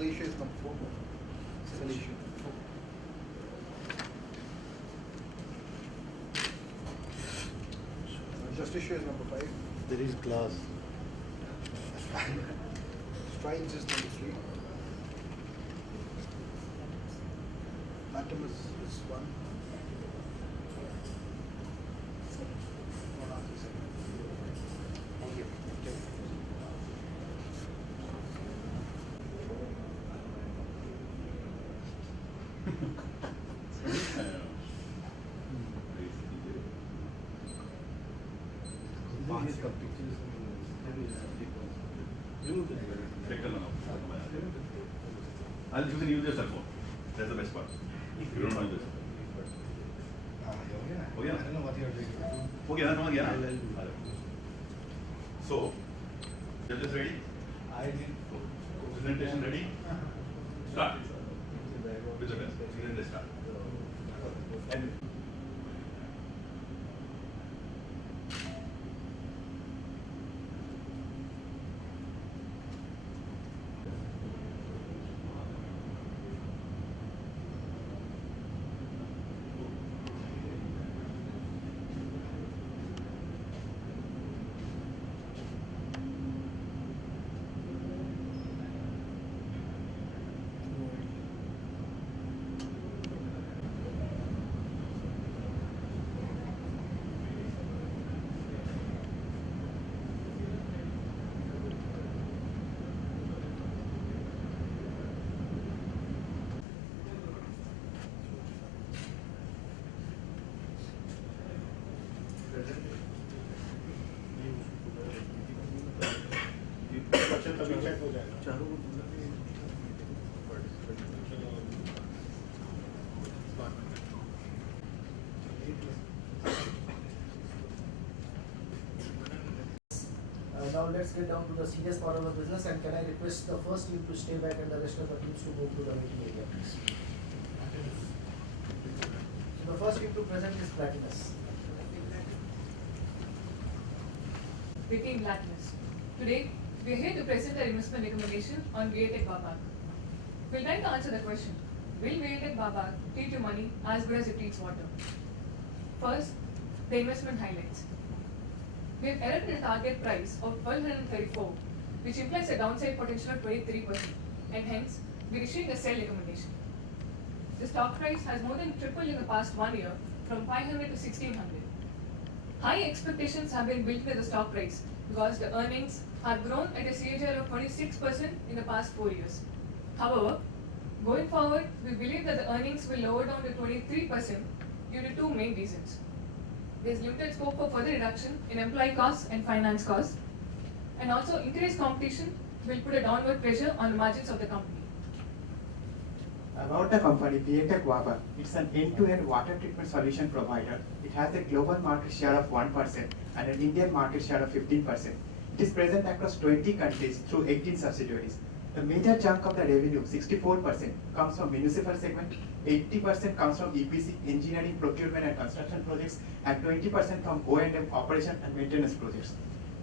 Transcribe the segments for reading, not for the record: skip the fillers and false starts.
Silesia is number 4. Silesia. Justicia is number 5. There is glass. Strides is number 3. Atom is 1. Thank you. I'll use your cell phone. That's the best part. You don't know this. I don't know what you are doing. Okay, so, judges ready? I did. Presentation ready? Start. With the best. Let's start. And now let's get down to the serious part of the business, and can I request the first team to stay back and the rest of the teams to move to the meeting area, please. So the first team to present is Platinus. The team Platinus. Today, we are here to present our investment recommendation on Viatech Babak. We'll try to answer the question, will Viatech Babak treat your money as good as it treats water? First, the investment highlights. We have erected a target price of 1234, which implies a downside potential of 23%, and hence we are issuing a sell recommendation. The stock price has more than tripled in the past 1 year, from 500 to 1600. High expectations have been built into the stock price because the earnings have grown at a CAGR of 26% in the past 4 years. However, going forward, we believe that the earnings will lower down to 23% due to two main reasons. There is limited scope for further reduction in employee costs and finance costs, and also increased competition will put a downward pressure on the margins of the company. About the company, Viatech Babak, it's an end-to-end water treatment solution provider. It has a global market share of 1% and an Indian market share of 15%. It is present across 20 countries through 18 subsidiaries. The major chunk of the revenue, 64%, comes from municipal segment, 80% comes from EPC, engineering, procurement and construction projects, and 20% from O&M, operation and maintenance projects.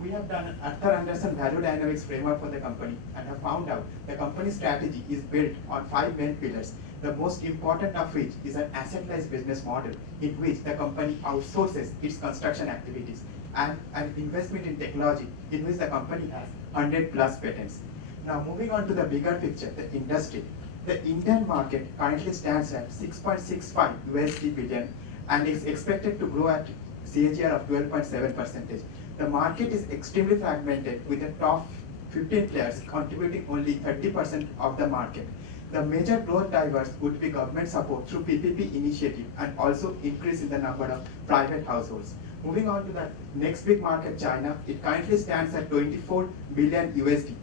We have done an Arthur Andersen value dynamics framework for the company and have found out the company's strategy is built on 5 main pillars, the most important of which is an asset-light business model in which the company outsources its construction activities, and an investment in technology in which the company has 100+ patents. Now moving on to the bigger picture, the industry. The Indian market currently stands at $6.65 billion and is expected to grow at CAGR of 12.7%. The market is extremely fragmented with the top 15 players contributing only 30% of the market. The major growth drivers would be government support through PPP initiative and also increase in the number of private households. Moving on to the next big market, China, it currently stands at $24 billion,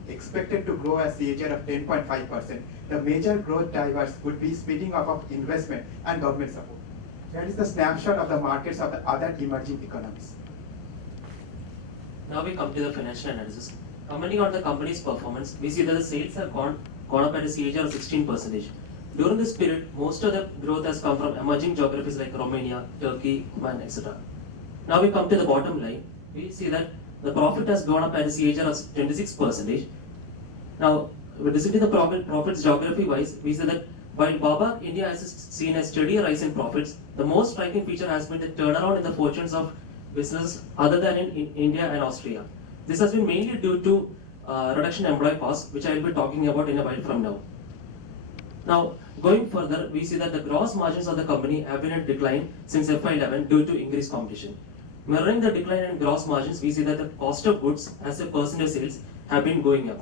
expected to grow at CAGR of 10.5%. The major growth drivers would be speeding up of investment and government support. That is the snapshot of the markets of the other emerging economies. Now we come to the financial analysis. Commenting on the company's performance, we see that the sales have gone up at a CAGR of 16%. During this period, most of the growth has come from emerging geographies like Romania, Turkey, Oman, etc. Now we come to the bottom line. We see that the profit has gone up at a CAGR of 26%. Now, visiting the profits geography-wise, we see that while Babak India has seen a steady rise in profits, the most striking feature has been the turnaround in the fortunes of businesses other than in India and Austria. This has been mainly due to reduction in employee costs, which I will be talking about in a while from now. Now, going further, we see that the gross margins of the company have been in decline since FY11 due to increased competition. Mirroring the decline in gross margins, we see that the cost of goods as a percentage of sales have been going up.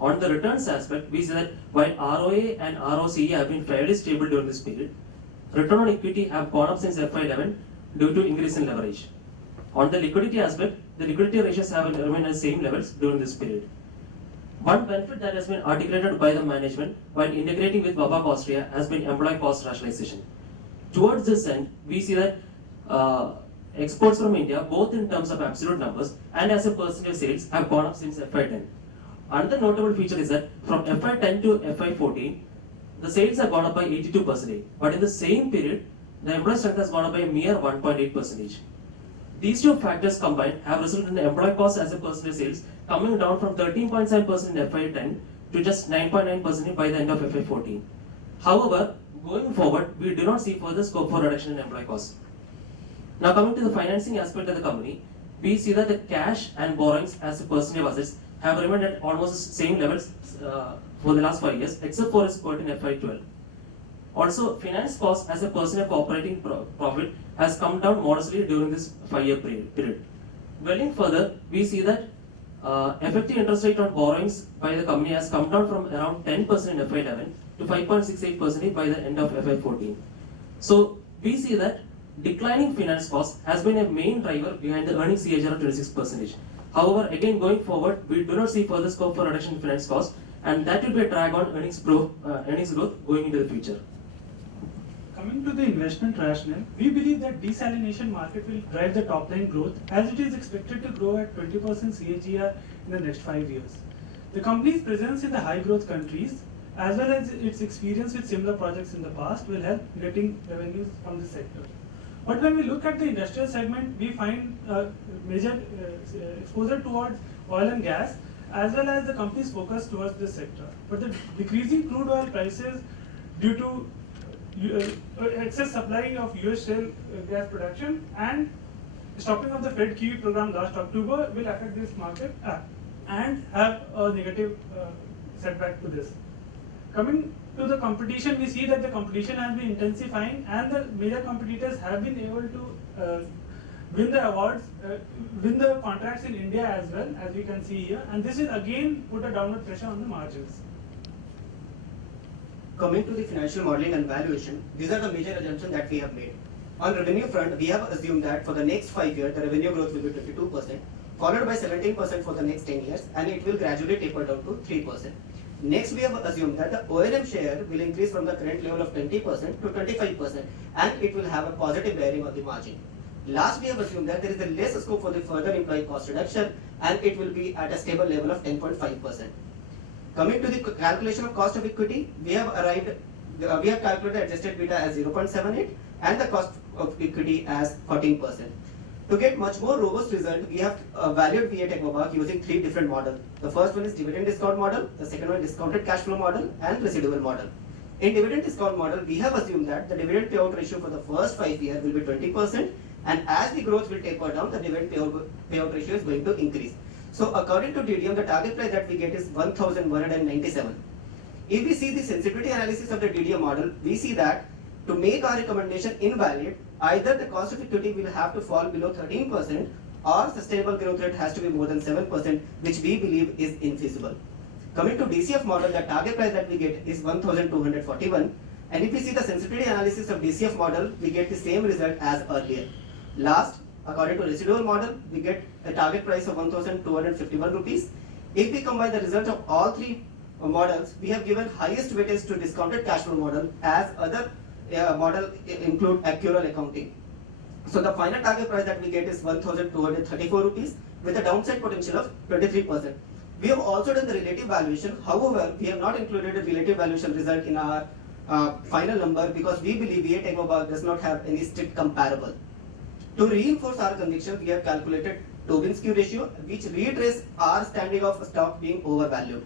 On the returns aspect, we see that while ROA and ROCE have been fairly stable during this period, return on equity have gone up since FY11 due to increase in leverage. On the liquidity aspect, the liquidity ratios have remained at the same levels during this period. One benefit that has been articulated by the management while integrating with Babak Austria has been employee cost rationalization. Towards this end, we see that exports from India, both in terms of absolute numbers and as a percentage of sales, have gone up since FY10. Another notable feature is that from FY10 to FY14, the sales have gone up by 82%, but in the same period, the employee strength has gone up by a mere 1.8%. These two factors combined have resulted in employee cost as a percentage of sales coming down from 13.7% in FY10 to just 9.9% by the end of FY14. However, going forward, we do not see further scope for reduction in employee costs. Now coming to the financing aspect of the company, we see that the cash and borrowings as a percentage of assets have remained at almost the same levels for the last 5 years, except for its spurt in FY12. Also, finance cost as a percentage of operating profit has come down modestly during this 5-year period. Dwelling further, we see that effective interest rate on borrowings by the company has come down from around 10% in FY11 to 5.68% by the end of FY14. So, we see that declining finance cost has been a main driver behind the earnings CAGR of 26%. However, again going forward, we do not see further scope for reduction in finance cost, and that will be a drag on earnings growth going into the future. Coming to the investment rationale, we believe that desalination market will drive the top line growth as it is expected to grow at 20% CAGR in the next 5 years. The company's presence in the high growth countries as well as its experience with similar projects in the past will help getting revenues from this sector. But when we look at the industrial segment, we find major exposure towards oil and gas as well as the company's focus towards this sector. But the decreasing crude oil prices due to excess supply of US shale gas production and stopping of the Fed QE program last October will affect this market and have a negative setback to this. Coming to the competition, we see that the competition has been intensifying and the major competitors have been able to win the awards, win the contracts in India as well, as we can see here, and this will again put a downward pressure on the margins. Coming to the financial modeling and valuation, these are the major assumptions that we have made. On revenue front, we have assumed that for the next 5 years, the revenue growth will be 22%, followed by 17% for the next 10 years, and it will gradually taper down to 3%. Next, we have assumed that the O&M share will increase from the current level of 20% to 25%, and it will have a positive bearing on the margin. Last, we have assumed that there is a less scope for the further employee cost reduction, and it will be at a stable level of 10.5%. Coming to the calculation of cost of equity, we have calculated adjusted beta as 0.78 and the cost of equity as 14%. To get much more robust result, we have valued VA Tech Babak using 3 different models. The first one is dividend discount model, the second one is discounted cash flow model, and residual model. In dividend discount model, we have assumed that the dividend payout ratio for the first 5 years will be 20%, and as the growth will taper down, the dividend payout ratio is going to increase. So according to DDM, the target price that we get is 1,197. If we see the sensitivity analysis of the DDM model, we see that to make our recommendation invalid, either the cost of equity will have to fall below 13% or sustainable growth rate has to be more than 7%, which we believe is infeasible. Coming to DCF model, the target price that we get is 1,241. And if we see the sensitivity analysis of DCF model, we get the same result as earlier. Last, according to residual model, we get a target price of 1,251 rupees. If we combine the result of all 3 models, we have given highest weightage to discounted cash flow model, as other model include actuarial accounting. So the final target price that we get is 1,234 rupees with a downside potential of 23%. We have also done the relative valuation. However, we have not included a relative valuation result in our final number because we believe VA Tech Babak does not have any strict comparable. To reinforce our conviction, we have calculated Tobin skew ratio, which reiterates our standing of stock being overvalued.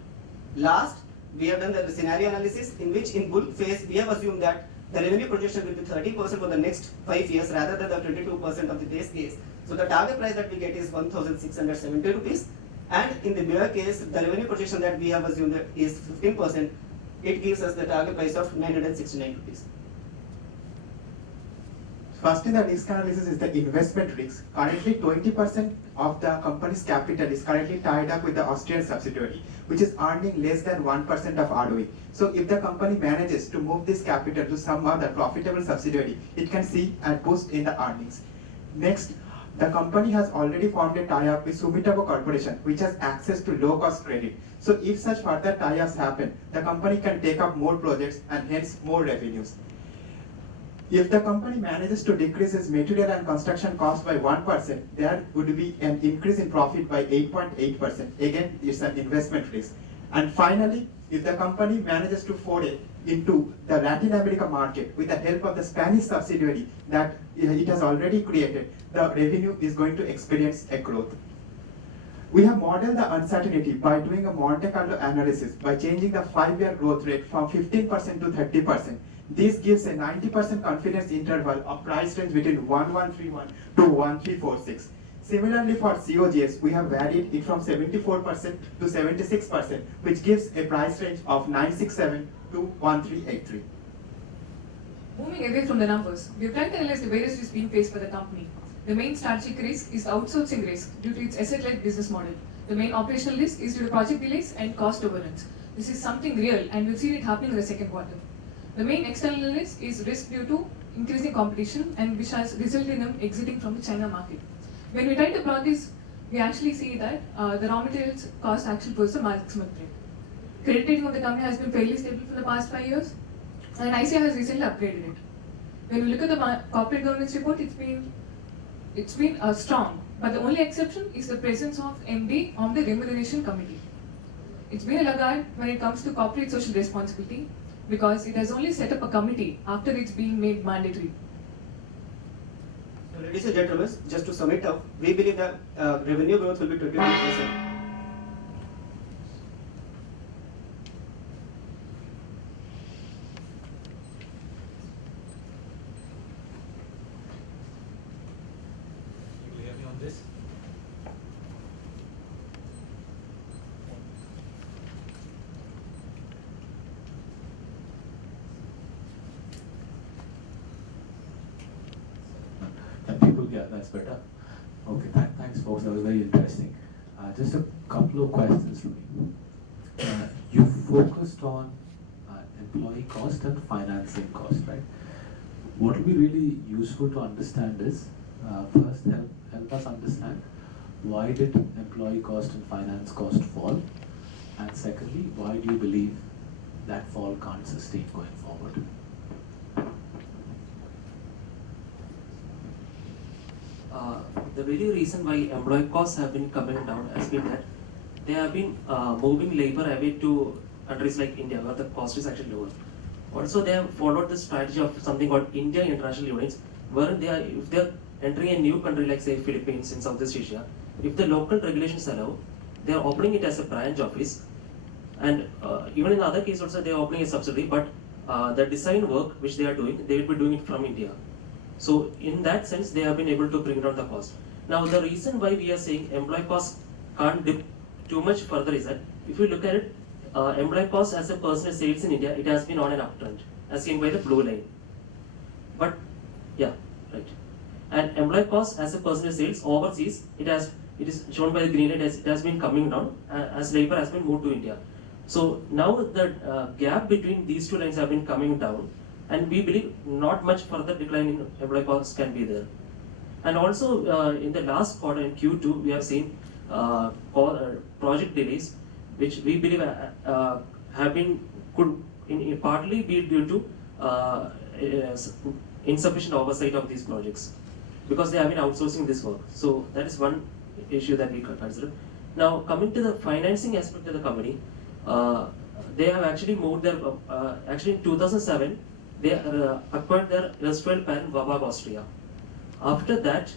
Last, we have done the scenario analysis in which in bull phase we have assumed that the revenue projection will be 30% for the next 5 years rather than the 22% of the base case. So the target price that we get is 1,670 rupees, and in the bear case the revenue projection that we have assumed that is 15%. It gives us the target price of 969 rupees. First in the risk analysis is the investment risk. Currently 20% of the company's capital is currently tied up with the Austrian subsidiary, which is earning less than 1% of ROE. So if the company manages to move this capital to some other profitable subsidiary, it can see a boost in the earnings. Next, the company has already formed a tie-up with Sumitomo Corporation, which has access to low-cost credit. So if such further tie-ups happen, the company can take up more projects and hence more revenues. If the company manages to decrease its material and construction cost by 1%, there would be an increase in profit by 8.8%. Again, it's an investment risk. And finally, if the company manages to foray into the Latin America market with the help of the Spanish subsidiary that it has already created, the revenue is going to experience a growth. We have modeled the uncertainty by doing a Monte Carlo analysis by changing the 5-year growth rate from 15% to 30%. This gives a 90% confidence interval of price range between 1131 to 1346. Similarly for COGS, we have varied it from 74% to 76%, which gives a price range of 967 to 1383. Moving away from the numbers, we have tried to analyze the various risks being faced by the company. The main strategic risk is the outsourcing risk due to its asset-light business model. The main operational risk is due to project delays and cost overruns. This is something real and we'll see it happening in the second quarter. The main external risk is risk due to increasing competition and which has resulted in them exiting from the China market. When we try to plot this, we actually see that the raw materials cost actually poses the maximum threat. Credit rating of the company has been fairly stable for the past 5 years, and ICA has recently upgraded it. When we look at the corporate governance report, it's been strong, but the only exception is the presence of MD on the remuneration committee. It's been a laggard when it comes to corporate social responsibility because it has only set up a committee after it's being made mandatory. So ladies and gentlemen, just to sum it up, we believe that revenue growth will be 22%. You hear me on this? Can people hear? That's better. Okay, thanks folks, that was very interesting. Just a couple of questions for me. You focused on employee cost and financing cost, right? What will be really useful to understand is, first help us understand why did employee cost and finance cost fall? And secondly, why do you believe that fall can't sustain going forward? The very reason why employee costs have been coming down has been that they have been moving labor away to countries like India where the cost is actually lower. Also, they have followed the strategy of something called India International Units, where if they are entering a new country like say Philippines in Southeast Asia, if the local regulations allow, they are opening it as a branch office, and even in the other case also they are opening a subsidiary, but the design work which they are doing, they will be doing it from India. So in that sense, they have been able to bring down the cost. Now the reason why we are saying employee costs can't dip too much further is that if you look at it, employee cost as a percentage sales in India, it has been on an uptrend, as seen by the blue line. But yeah, right. And employee cost as a percentage sales overseas, it is shown by the green line, it has been coming down as labor has been moved to India. So now the gap between these two lines have been coming down, and we believe not much further decline in employee costs can be there. And also in the last quarter in Q2, we have seen project delays, which we believe could partly be due to insufficient oversight of these projects, because they have been outsourcing this work. So that is one issue that we could consider. Now coming to the financing aspect of the company, they have actually moved their, actually in 2007, they acquired their erstwhile parent Wabag Austria. After that,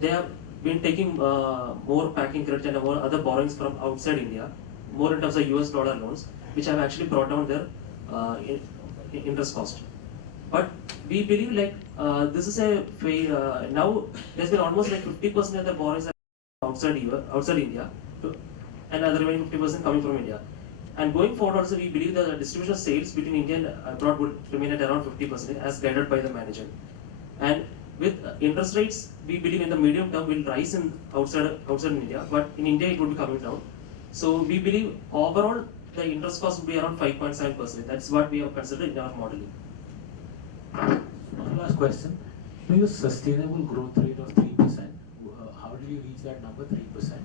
they have been taking more packing credit and more other borrowings from outside India, more in terms of US dollar loans. which have actually brought down their interest cost. But we believe like this is a now there's been almost like 50% of the borrowings are outside India, and other remaining 50% coming from India. And going forward also, we believe that the distribution of sales between India and abroad would remain at around 50% as guided by the manager. And with interest rates, we believe in the medium term will rise in outside India, but in India it would be coming down. So we believe overall the interest cost would be around 5.7%. That's what we have considered in our modeling. One last question. Your sustainable growth rate of 3%, how did you reach that number, 3%?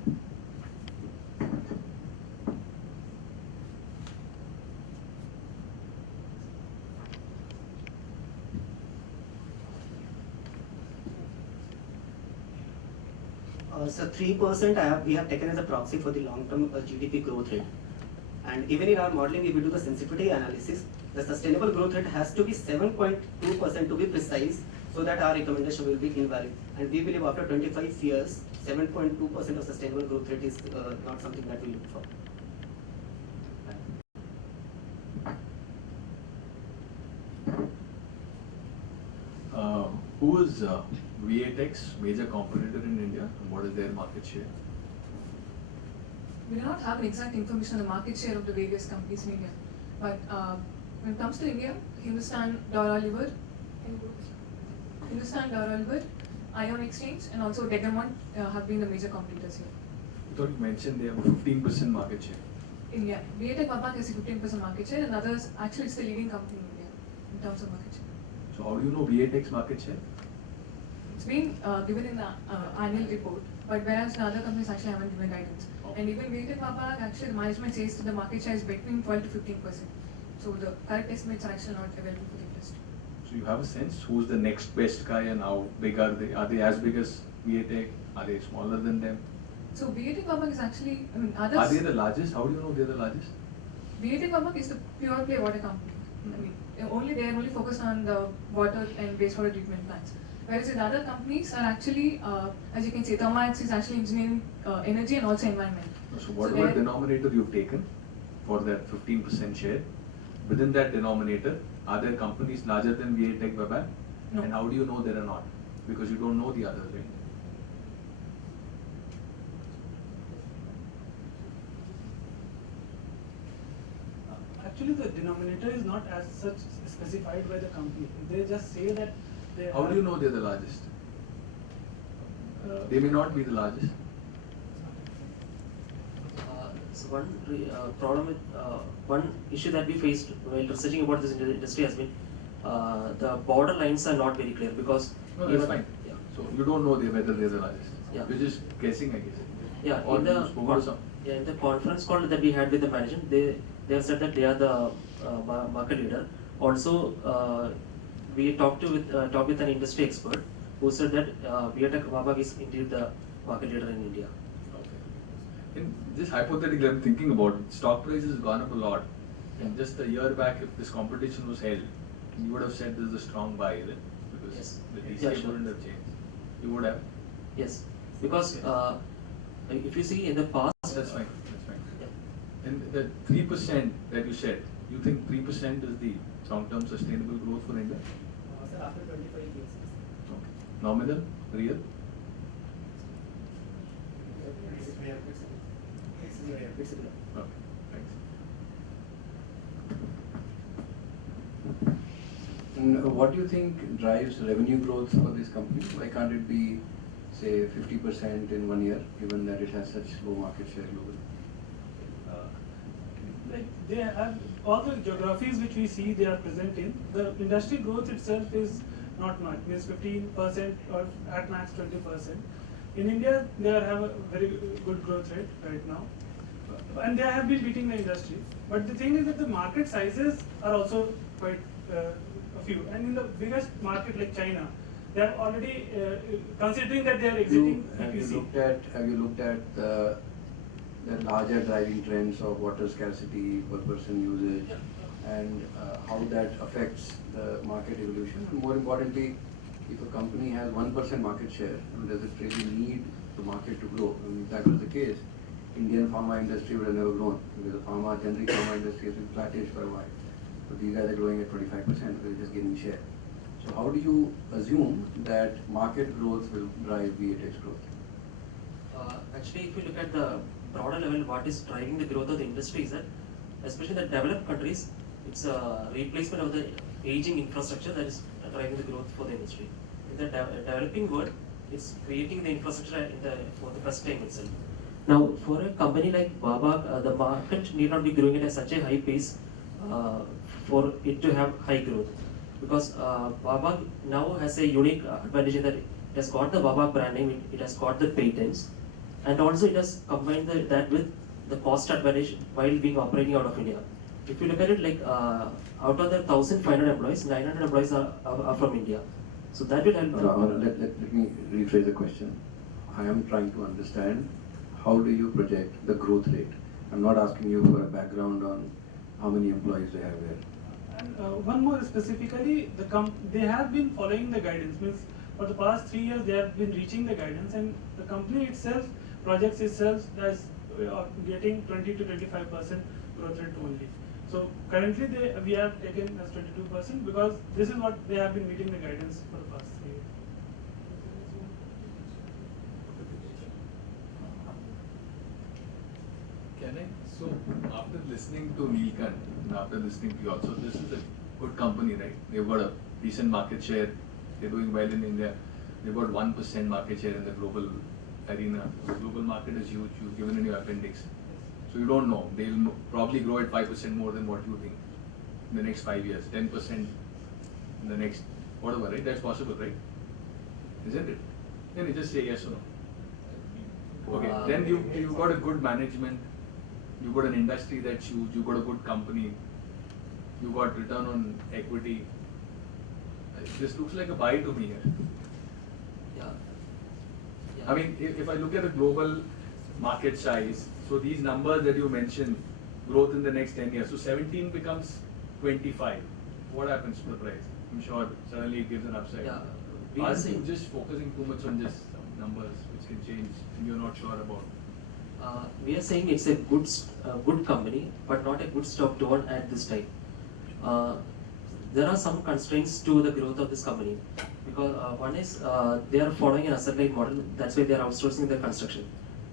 So 3% we have taken as a proxy for the long-term GDP growth rate. And even in our modeling, if we do the sensitivity analysis, the sustainable growth rate has to be 7.2% to be precise, so that our recommendation will be invalid. And we believe after 25 years, 7.2% of sustainable growth rate is not something that we look for. Who is VATech's major competitor in India, and what is their market share? We do not have an exact information on the market share of the various companies in India. But when it comes to India, Hindustan Doraliver, Ion Exchange, and also Degamon have been the major competitors here. I thought you mentioned they have a 15% market share. India, VATech Babak has a 15% market share, and others actually it's the leading company in India in terms of market share. So how do you know VATech's market share? It's been given in the annual report, but whereas the other companies actually haven't given guidance. Okay. And even VATech Babak, actually the management says that the market share is between 12 to 15%. So the correct estimates are actually not available for the industry. So you have a sense who's the next best guy and how big are they? Are they as big as VATech? Are they smaller than them? So VATech Babak is actually, others. Are they the largest? How do you know they're the largest? VATech Babak is the pure play water company. They are only focused on the water and wastewater treatment plants. Whereas the other companies are actually, as you can see, Thermax is actually engineering, energy and also environment. So whatever denominator you've taken for that 15% share, within that denominator, are there companies larger than VATech Babak? No. And how do you know there are not? Because you don't know the others, right? Actually, the denominator is not as such specified by the company. They just say that they How do you know they're the largest? They may not be the largest. So one problem with one issue that we faced while researching about this industry has been the border lines are not very clear because No, that's fine. Yeah. So you don't know whether they're the largest. Yeah. You're just guessing, I guess. Yeah, Or in you the spoke to some. in the conference call that we had with the management, they have said that they are the market leader. Also, we talked with an industry expert who said that VATech Babak is indeed the market leader in India. Okay. In just hypothetically, I'm thinking about it. Stock price has gone up a lot. And just a year back, if this competition was held, you would have said this is a strong buy, is it? Because Yes. the DCA Yeah, sure. wouldn't have changed. You would have. Yes, because if you see in the past. That's fine. That's fine. Yeah. And the 3% that you said, you think 3% is the long-term sustainable growth for India? Sir, after 25 years. Okay. Nominal, real? It's real. Okay. Thanks. And what do you think drives revenue growth for this company? Why can't it be, say, 50% in 1 year, given that it has such low market share globally? like they have all the geographies which we see they are present in. The industry growth itself is not much, means 15% or at max 20%. In India, they have a very good growth rate right now, and they have been beating the industry. But the thing is that the market sizes are also quite a few. And in the biggest market like China, they are already considering that they are exiting EPC. Have you looked at the larger driving trends of water scarcity, per person usage, and how that affects the market evolution? And more importantly, if a company has 1% market share, does it really need the market to grow? And if that was the case, Indian pharma industry would have never grown because the generic pharma industry has been flattish for a while. But these guys are growing at 25%, they're just gaining share. So how do you assume that market growth will drive VAT's growth? Actually, if you look at the broader level, what is driving the growth of the industry is that, especially in the developed countries, it's a replacement of the aging infrastructure that is driving the growth for the industry. In the developing world, it's creating the infrastructure for the first time itself. Now, for a company like Baba, the market need not be growing at such a high pace for it to have high growth. Because Baba now has a unique advantage in that it has got the Baba brand name, it has got the patents, and also it has combined that with the cost advantage while being operating out of India. If you look at it, like out of the 1,500 employees, 900 employees are from India. So that will help. Let me rephrase the question. I am trying to understand how do you project the growth rate. I'm not asking you for a background on how many employees they have there. And one more specifically, they have been following the guidance. Means for the past 3 years they have been reaching the guidance, and the company itself projects itself as getting 20 to 25% growth rate only. So currently we have taken as 22% because this is what they have been meeting the guidance for the past 3 years. Can I? So after listening to Neelkant and after listening to you also, this is a good company, right? They've got a decent market share. They're doing well in India. They've got 1% market share in the global arena. The global market is huge. You've given in your appendix. So you don't know. They'll probably grow at 5% more than what you think in the next 5 years. 10% in the next whatever, right? That's possible, right? Isn't it? Then you just say yes or no. Okay. Then you've got a good management. You've got an industry that's huge. You've got a good company. You've got return on equity. This looks like a buy to me here. I mean, if I look at the global market size, so these numbers that you mentioned, growth in the next 10 years, so 17 becomes 25. What happens to the price? I'm sure suddenly it gives an upside. Aren't you just focusing too much on just numbers which can change and you're not sure about? We are saying it's a good company, but not a good stock to own at this time. There are some constraints to the growth of this company, because one is they are following an asset-light model. That's why they are outsourcing their construction.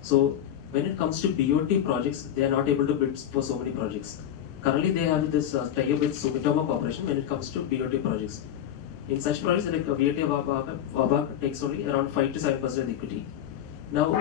So when it comes to BOT projects, they are not able to bid for so many projects. Currently, they have this tie-up with Sumitomo Corporation when it comes to BOT projects. In such projects, like BOT Baba takes only around 5 to 7% equity. Now.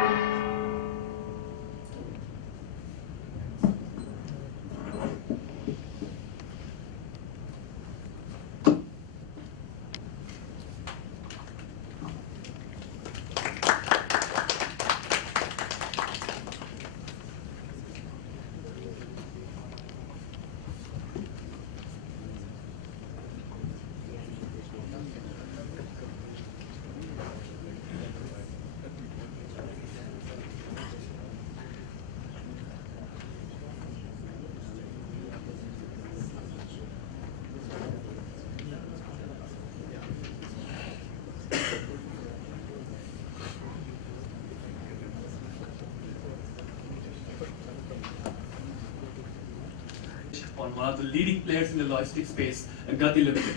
On one of the leading players in the logistics space, Gati Limited.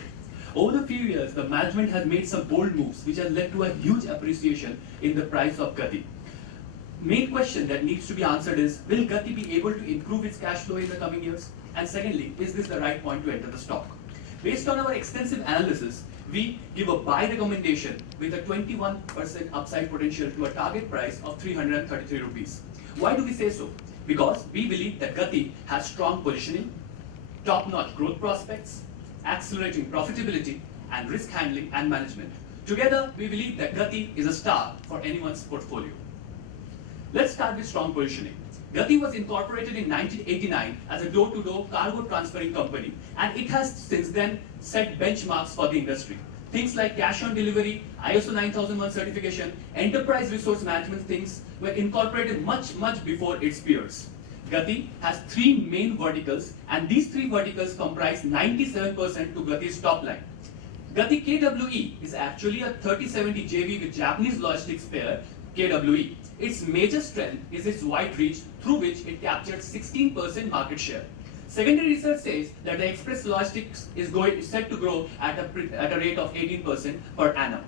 Over the few years, the management has made some bold moves which has led to a huge appreciation in the price of Gati. Main question that needs to be answered is, will Gati be able to improve its cash flow in the coming years? And secondly, is this the right point to enter the stock? Based on our extensive analysis, we give a buy recommendation with a 21% upside potential to a target price of 333 rupees. Why do we say so? Because we believe that Gati has strong positioning, top-notch growth prospects, accelerating profitability, and risk handling and management. Together, we believe that Gati is a star for anyone's portfolio. Let's start with strong positioning. Gati was incorporated in 1989 as a door-to-door cargo transferring company, and it has since then set benchmarks for the industry. Things like cash on delivery, ISO 9001 certification, enterprise resource management things were incorporated much before its peers. Gati has 3 main verticals, and these 3 verticals comprise 97% to Gati's top line. Gati KWE is actually a 30/70 JV with Japanese logistics player KWE. Its major strength is its wide reach through which it captured 16% market share. Secondary research says that the express logistics is set to grow at a rate of 18% per annum.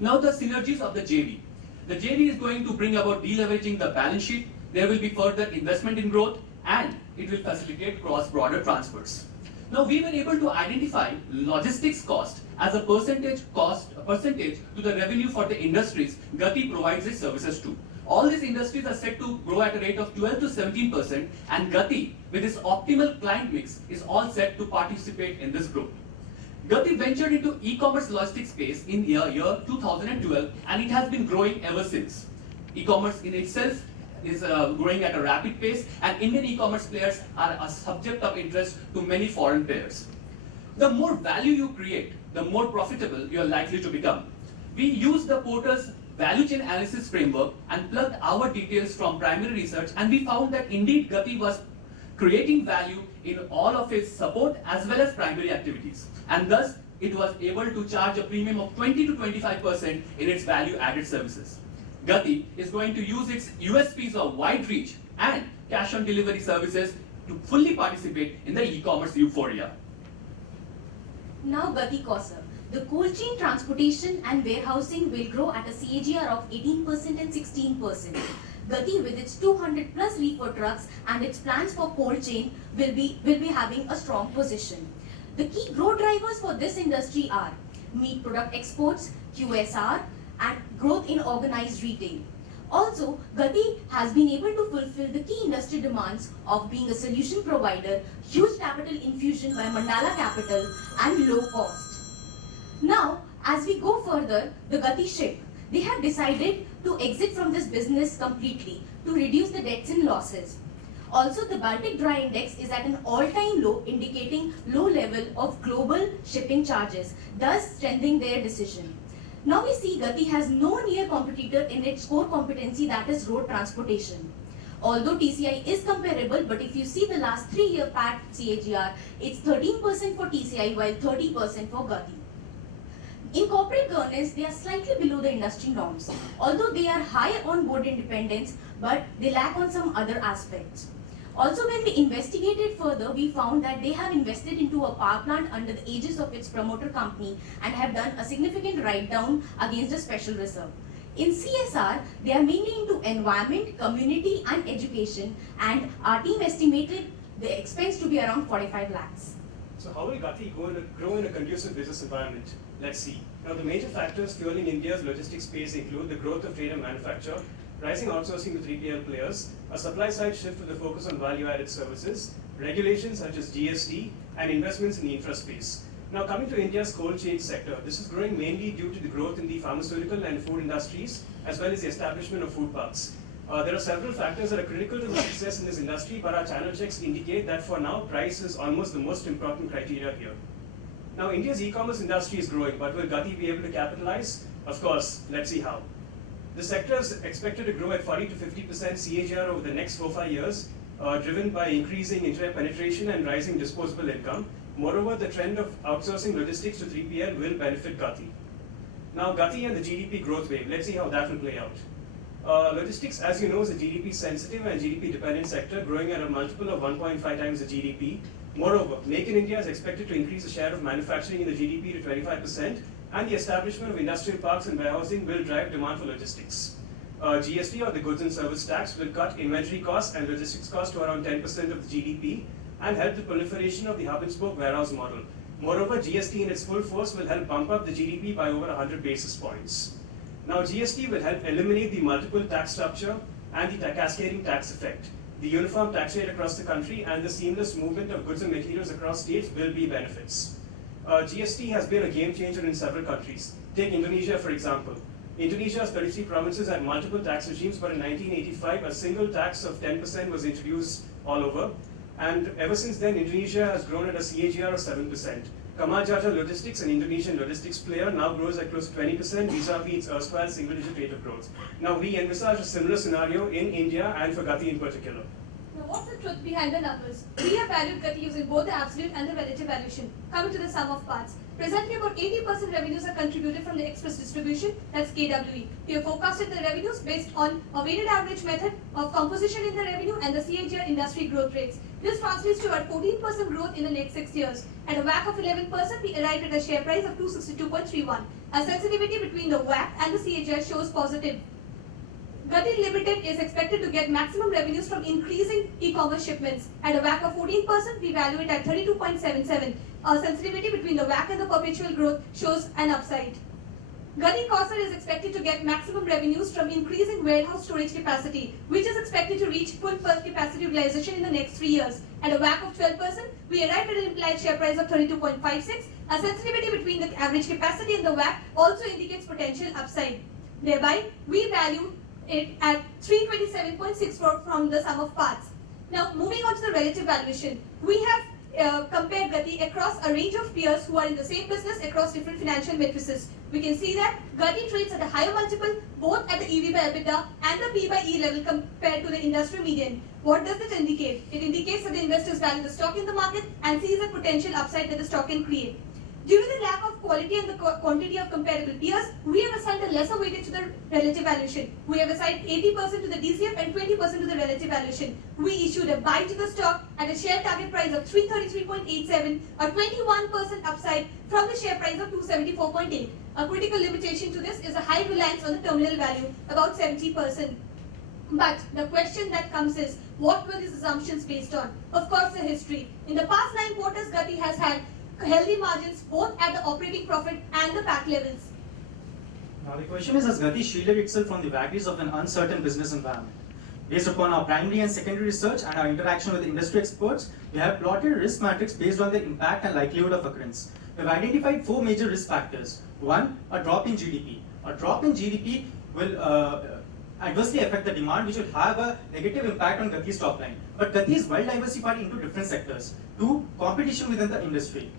Now the synergies of the JV. The JV is going to bring about deleveraging the balance sheet. There will be further investment in growth, and it will facilitate cross-border transfers. Now we were able to identify logistics cost as a percentage to the revenue for the industries Gati provides its services to. All these industries are set to grow at a rate of 12 to 17%, and Gati, with its optimal client mix, is all set to participate in this growth. Gati ventured into e-commerce logistics space in year 2012, and it has been growing ever since. E-commerce in itself is growing at a rapid pace, and Indian e-commerce players are a subject of interest to many foreign players. The more value you create, the more profitable you are likely to become. We use the Porter's value chain analysis framework and plugged our details from primary research, and we found that indeed Gati was creating value in all of its support as well as primary activities, and thus it was able to charge a premium of 20 to 25% in its value added services. Gati is going to use its USPs of wide reach and cash on delivery services to fully participate in the e-commerce euphoria. Now Gati Kausa. The cold chain transportation and warehousing will grow at a CAGR of 18% and 16%. Gati, with its 200 plus reefer trucks and its plans for cold chain, will be having a strong position. The key growth drivers for this industry are meat product exports, QSR, and growth in organized retail. Also, Gati has been able to fulfill the key industry demands of being a solution provider, huge capital infusion by Mandala Capital, and low cost. Now, as we go further, the Gati ship, they have decided to exit from this business completely to reduce the debts and losses. Also, the Baltic Dry Index is at an all-time low, indicating low level of global shipping charges, thus strengthening their decision. Now we see Gati has no near competitor in its core competency, that is road transportation. Although TCI is comparable, but if you see the last 3-year PAT CAGR, it's 13% for TCI while 30% for Gati. In corporate governance, they are slightly below the industry norms, although they are high on board independence, but they lack on some other aspects. Also, when we investigated further, we found that they have invested into a power plant under the aegis of its promoter company and have done a significant write-down against a special reserve. In CSR, they are mainly into environment, community and education, and our team estimated the expense to be around 45 lakhs. So how will Gati grow in a conducive business environment? Let's see. Now the major factors fueling India's logistics space include the growth of trade and manufacture, rising outsourcing to 3PL players, a supply-side shift with a focus on value-added services, regulations such as GST, and investments in the infra space. Now coming to India's cold chain sector, this is growing mainly due to the growth in the pharmaceutical and food industries, as well as the establishment of food parks. There are several factors that are critical to the success in this industry, but our channel checks indicate that for now, price is almost the most important criteria here. Now India's e-commerce industry is growing, but will Gati be able to capitalize? Of course, let's see how. The sector is expected to grow at 40 to 50% CAGR over the next 4-5 years, driven by increasing internet penetration and rising disposable income. Moreover, the trend of outsourcing logistics to 3PL will benefit Gati. Now Gati and the GDP growth wave, let's see how that will play out. Logistics, as you know, is a GDP sensitive and GDP dependent sector, growing at a multiple of 1.5 times the GDP. Moreover, Make in India is expected to increase the share of manufacturing in the GDP to 25%, and the establishment of industrial parks and warehousing will drive demand for logistics. GST, or the goods and service tax, will cut inventory costs and logistics costs to around 10% of the GDP and help the proliferation of the hub and spoke warehouse model. Moreover, GST in its full force will help bump up the GDP by over 100 basis points. Now, GST will help eliminate the multiple tax structure and the cascading tax effect. The uniform tax rate across the country and the seamless movement of goods and materials across states will be benefits. GST has been a game changer in several countries. Take Indonesia, for example. Indonesia's 33 provinces had multiple tax regimes, but in 1985, a single tax of 10% was introduced all over. And ever since then, Indonesia has grown at a CAGR of 7%. Kamajata Logistics, an Indonesian logistics player, now grows at close to 20% vis-a-vis its erstwhile single-digit rate of growth. Now, we envisage a similar scenario in India and for Gati in particular. Now, what's the truth behind the numbers? We have valued Gati using both the absolute and the relative valuation. Coming to the sum of parts. Presently, about 80% revenues are contributed from the express distribution, that's KWE. We have forecasted the revenues based on a weighted average method of composition in the revenue and the CAGR industry growth rates. This translates to about 14% growth in the next 6 years. At a WACC of 11%, we arrived at a share price of 262.31. Our sensitivity between the WACC and the CAGR shows positive. Gati Limited is expected to get maximum revenues from increasing e-commerce shipments. At a WACC of 14%, we value it at 32.77. Our sensitivity between the WACC and the perpetual growth shows an upside. Gati Kaushal is expected to get maximum revenues from increasing warehouse storage capacity, which is expected to reach full capacity utilization in the next 3 years. At a WACC of 12%, we arrived at an implied share price of 32.56. Our sensitivity between the average capacity and the WACC also indicates potential upside. Thereby, we value it at 327.64 from the sum of parts. Now, moving on to the relative valuation, we have compared Gati across a range of peers who are in the same business across different financial matrices. We can see that Gati trades at a higher multiple both at the EV by EBITDA and the P by E level compared to the industry median. What does this indicate? It indicates that the investors value the stock in the market and sees the potential upside that the stock can create. Due to the lack of quality and the quantity of comparable peers, we have assigned a lesser weightage to the relative valuation. We have assigned 80% to the DCF and 20% to the relative valuation. We issued a buy to the stock at a share target price of 333.87, a 21% upside from the share price of 274.8. A critical limitation to this is a high reliance on the terminal value, about 70%. But the question that comes is, what were these assumptions based on? Of course, the history. In the past 9 quarters, Gati has had healthy margins both at the operating profit and the PAT levels. Now the question is, has Gati shielded itself from the vagaries of an uncertain business environment? Based upon our primary and secondary research and our interaction with industry experts, we have plotted risk matrix based on the impact and likelihood of occurrence. We have identified 4 major risk factors. 1, a drop in GDP. A drop in GDP will adversely affect the demand, which will have a negative impact on Gati's top line. But Gati is well diversified into different sectors. 2, competition within the industry.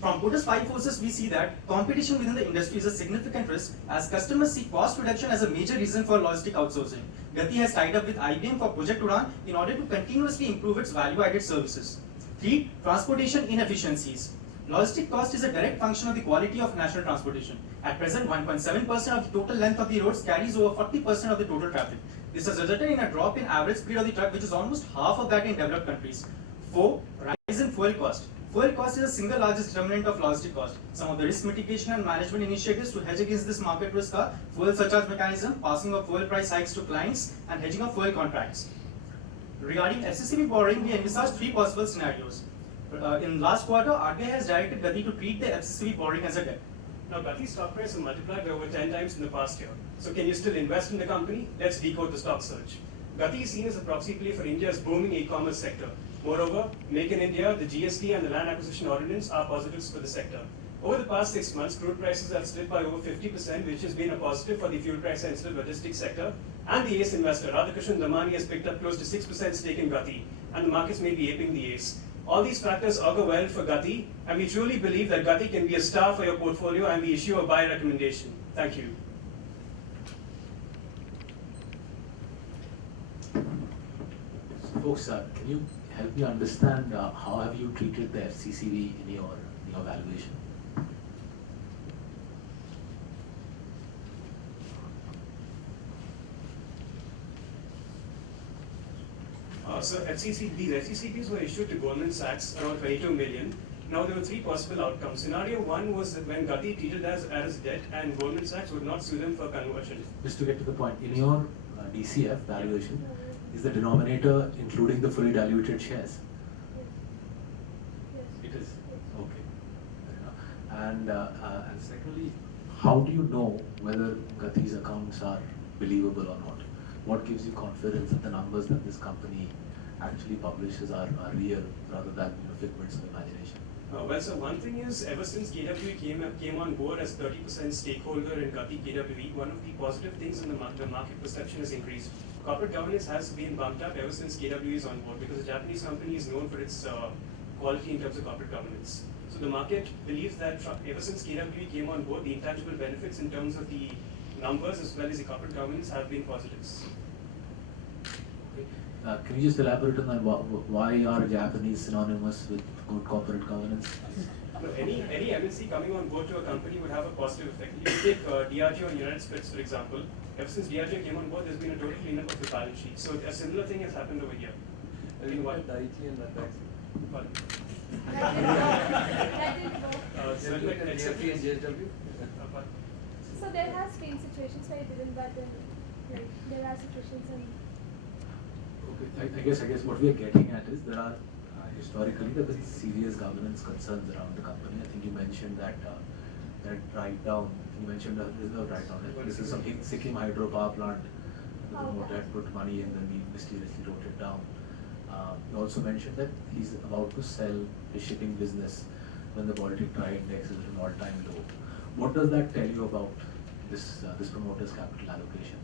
From Kota's 5 forces, we see that competition within the industry is a significant risk as customers see cost reduction as a major reason for logistic outsourcing. Gati has tied up with IBM for Project Udan in order to continuously improve its value-added services. 3, transportation inefficiencies. Logistic cost is a direct function of the quality of national transportation. At present, 1.7% of the total length of the roads carries over 40% of the total traffic. This has resulted in a drop in average speed of the truck, which is almost half of that in developed countries. 4, rise in fuel cost. Fuel cost is the single largest determinant of logistic cost. Some of the risk mitigation and management initiatives to hedge against this market risk are fuel surcharge mechanism, passing of fuel price hikes to clients, and hedging of fuel contracts. Regarding FCCB borrowing, we envisage 3 possible scenarios. In last quarter, RBI has directed Gati to treat the FCCB borrowing as a debt. Now, Gati's stock price has multiplied by over 10 times in the past year. So can you still invest in the company? Let's decode the stock surge. Gati is seen as a proxy play for India's booming e-commerce sector. Moreover, Make in India, the GST and the Land Acquisition Ordinance are positives for the sector. Over the past 6 months, crude prices have slipped by over 50%, which has been a positive for the fuel price sensitive logistics sector. And the ACE investor, Radhakrishnan Damani, has picked up close to 6% stake in Gati, and the markets may be aping the ACE. All these factors augur well for Gati, and we truly believe that Gati can be a star for your portfolio, and we issue a buy recommendation. Thank you. So folks, can you help me understand how have you treated the FCCB in your valuation? So these FCCBs were issued to Goldman Sachs, around 22 million. Now there were 3 possible outcomes. Scenario 1 was that when Gati treated as debt and Goldman Sachs would not sue them for conversion. Just to get to the point, in your DCF valuation, is the denominator including the fully diluted shares? It is. Okay. Fair enough. And secondly, how do you know whether Gati's accounts are believable or not? What gives you confidence that the numbers that this company actually publishes are real rather than figments of imagination? Well, so one thing is, ever since KWE came on board as 30% stakeholder in Gati KWE, one of the positive things in the market perception has increased. Corporate governance has been bumped up ever since KWE is on board, because the Japanese company is known for its quality in terms of corporate governance. So the market believes that ever since KWE came on board, the intangible benefits in terms of the numbers as well as the corporate governance have been positives. Okay. Can you just elaborate on that? Why are Japanese synonymous with good corporate governance? No, any MNC coming on board to a company would have a positive effect. You take Diageo and United Spirits, for example. Ever since Diageo came on board, there's been a total cleanup of the balance sheet. So a similar thing has happened over here. Daiichi and that Pardon? CFA and JSW? So there has been situations where it didn't, but then like there are situations and. Okay, I guess what we are getting at is there are historically there have been serious governance concerns around the company. I think you mentioned that write down. You mentioned there's no write down. This is something Sikkim hydropower plant. The promoter had put money in, then we mysteriously wrote it down. You also mentioned that he's about to sell his shipping business when the Baltic Dry Index is at an all-time low. What does that tell you about this promoter's capital allocation?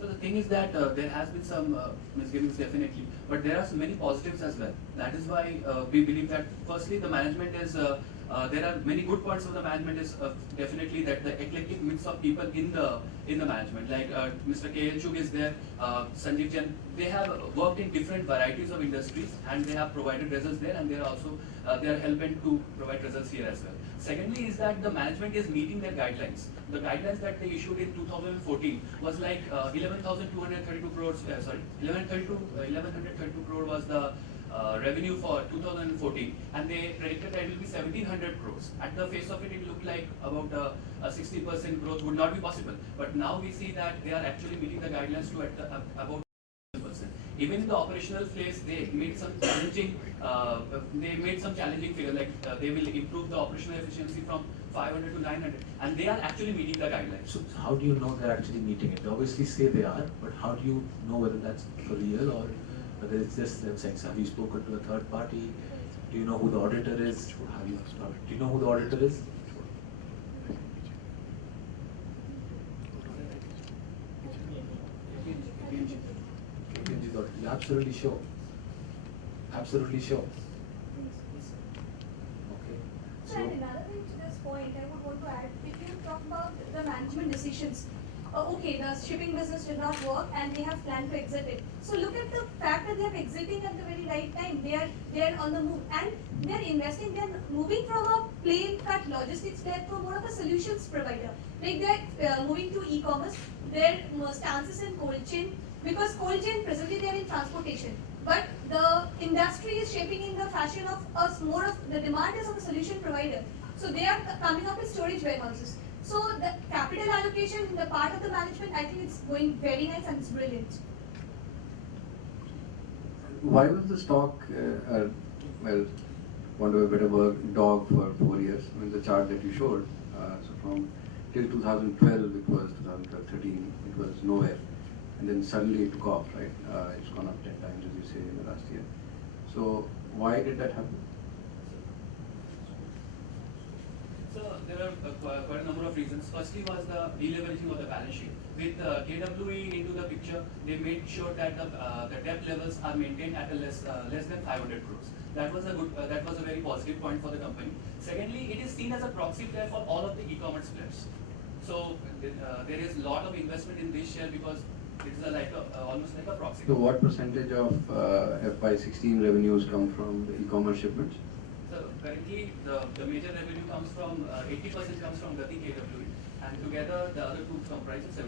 So the thing is that there has been some misgivings definitely, but there are so many positives as well. That is why we believe that firstly the management is, there are many good points of the management is definitely that the eclectic mix of people in the management, like Mr. K.L. Chug is there, Sanjeev Jain, they have worked in different varieties of industries and they have provided results there, and they are also they are helping to provide results here as well. Secondly is that the management is meeting their guidelines. The guidelines that they issued in 2014 was like 11,232 crores, 1132 crore was the revenue for 2014, and they predicted that it will be 1,700 crores. At the face of it, it looked like about a 60% growth would not be possible. But now we see that they are actually meeting the guidelines to about 10%. Even in the operational phase, they made some challenging. Figure like they will improve the operational efficiency from 500 to 900, and they are actually meeting the guidelines. So how do you know they're actually meeting it? They obviously say they are, but how do you know whether that's for real or whether it's just them saying? So have you spoken to a third party? Do you know who the auditor is? Do you know who the auditor is? You're absolutely sure. Absolutely sure. Okay. So another thing to this point, I would want to add, if you talk about the management decisions, okay, the shipping business did not work and they have planned to exit it. So look at the fact that they are exiting at the very right time. They are on the move and they are investing. They are moving from a plain cut logistics player to more of a solutions provider. Like they are moving to e-commerce. Their stances in cold chain, because cold chain presently they are in transportation. But the industry is shaping in the fashion of us more of the demand is of a solution provider. So they are coming up with storage warehouses. So the capital allocation in the part of the management, I think it's going very nice and it's brilliant. Why was the stock, well, want to have a better word, dog for 4 years? I mean, the chart that you showed, so from till 2012, it was 2013, it was nowhere. And then suddenly it took off, right? It's gone up 10 times, as you say, in the last year. So why did that happen? So there are quite a number of reasons. Firstly was the deleveraging of the balance sheet. With KWE into the picture, they made sure that the debt levels are maintained at a less than 500 crores. That was a very positive point for the company. Secondly, it is seen as a proxy player for all of the e-commerce players. So there is a lot of investment in this share because it is almost like a proxy. So what percentage of FY16 revenues come from the e-commerce shipments? So currently the major revenue comes from 80% comes from Gati KWE, and together the other two comprise of 70%.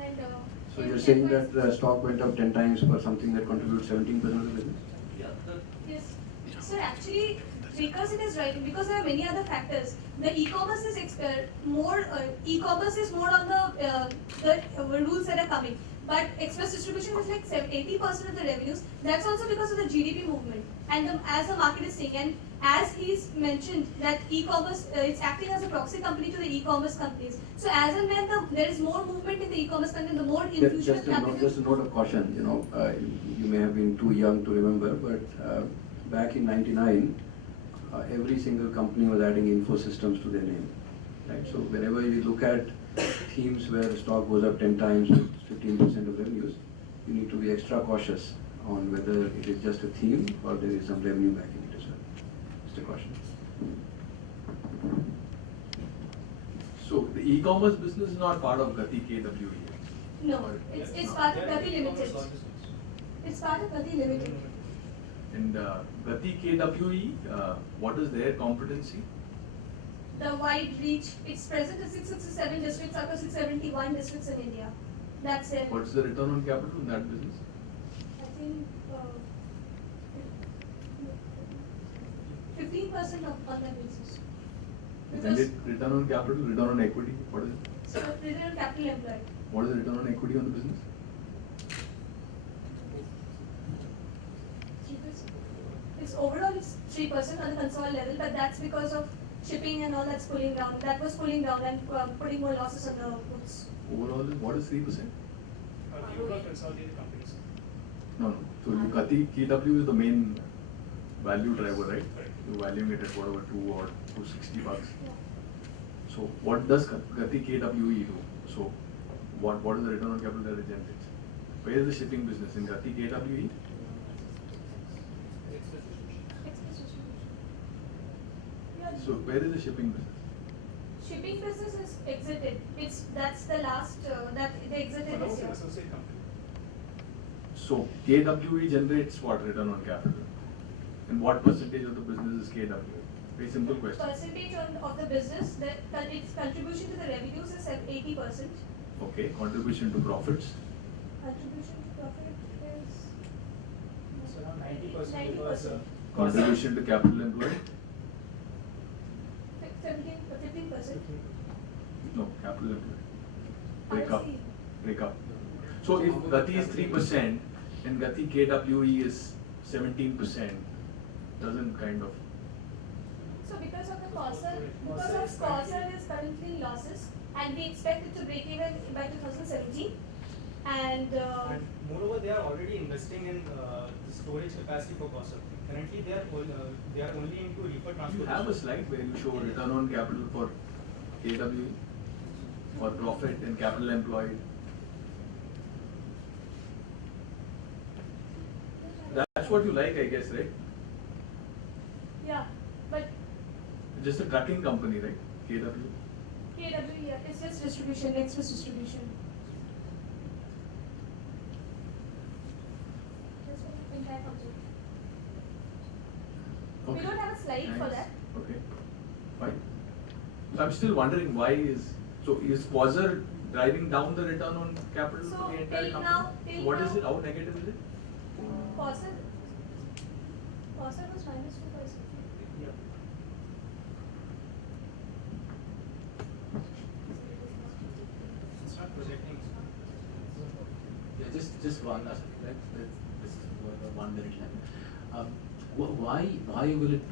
And, so you're saying that the stock went up 10 times for something that contributes 17% of the business? Yeah. Yes. So actually, because it is rising, because there are many other factors. The e-commerce is more. E-commerce is more on the rules that are coming. But express distribution is like 80% of the revenues. That's also because of the GDP movement and as the market is seeing. And as he's mentioned that e-commerce, it's acting as a proxy company to the e-commerce companies. So as and when there is more movement in the e-commerce company, the more infusion is happening. Just a note of caution. You know, you may have been too young to remember, but back in '99, every single company was adding info systems to their name. Right. So whenever you look at themes where the stock goes up 10 times with 15% of revenues, you need to be extra cautious on whether it is just a theme or there is some revenue backing it as well. Just a caution. So the e-commerce business is not part of Gati KWE. No, it's part of Gati Limited. It's part of Gati Limited. And Gati KWE, what is their competency? The wide reach, it's present in 667 districts across 671 districts in India. That's it. What's the return on capital in that business? I think 15% on that basis. Isn't it return on capital, return on equity? What is it? So return on capital employed. What is the return on equity on the business? 3%. It's overall it's 3% on the consolidated level, but that's because of shipping and all that's pulling down. That was pulling down and putting more losses on the books. Overall, what is 3%? The overall consolidated companies. No. So Gati KW is the main value driver, right? You're valuing it at whatever, 2 or 260 bucks. Yeah. So what does Gati KWE do? So what is the return on capital that it generates? Where is the shipping business in Gati KWE? So where is the shipping business? Shipping business is exited. That's the last that they exited this year. Associate company. So KWE generates what return on capital? And what percentage of the business is KWE? Very simple question. Percentage of the business that its contribution to the revenues is at 80%. Okay, contribution to profits. Contribution to profit is It's around 90% because 90%. Contribution to capital employed? 15%. No, capital employed. RC. Break up. So if Gati is 3% and Gati KWE is 17%, doesn't kind of. So because of Scorsese is currently in losses and we expect it to break even by 2017 and moreover, they are already investing in the storage capacity for Corsair. Currently, they are only into reefer You transportation. have a slide where you show return on capital for KWE or profit and capital employed. That's what you like, I guess, right? yeah, but Just a trucking company, right? KWE. KW, yeah, it's just distribution, express distribution. That's what the entire company. We Okay. don't have a slide for Nice. that. Okay, fine. So I'm still wondering why is Quasar driving down the return on capital So, for the entire till company? now- till So what is now- it? How negative is it? Corsair was -2%. Yeah. It's not projecting. Yeah, just one last thing. This is one minute left.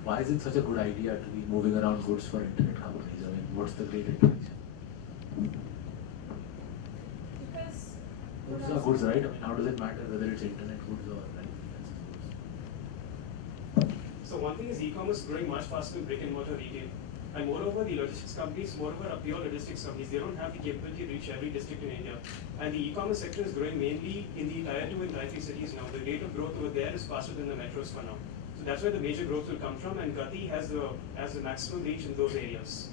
Why is it such a good idea to be moving around goods for internet companies? I mean, what's the great attraction? Because Goods are goods, right? I mean, how does it matter whether it's internet goods or anything else? So one thing is e-commerce growing much faster than brick and mortar retail. And moreover, the logistics companies, moreover, are pure logistics companies. They don't have the capability to reach every district in India. And the e-commerce sector is growing mainly in the tier 2 and tier 3 cities now. The rate of growth over there is faster than the metros for now. So that's where the major growth will come from, and Gati has the maximum reach in those areas.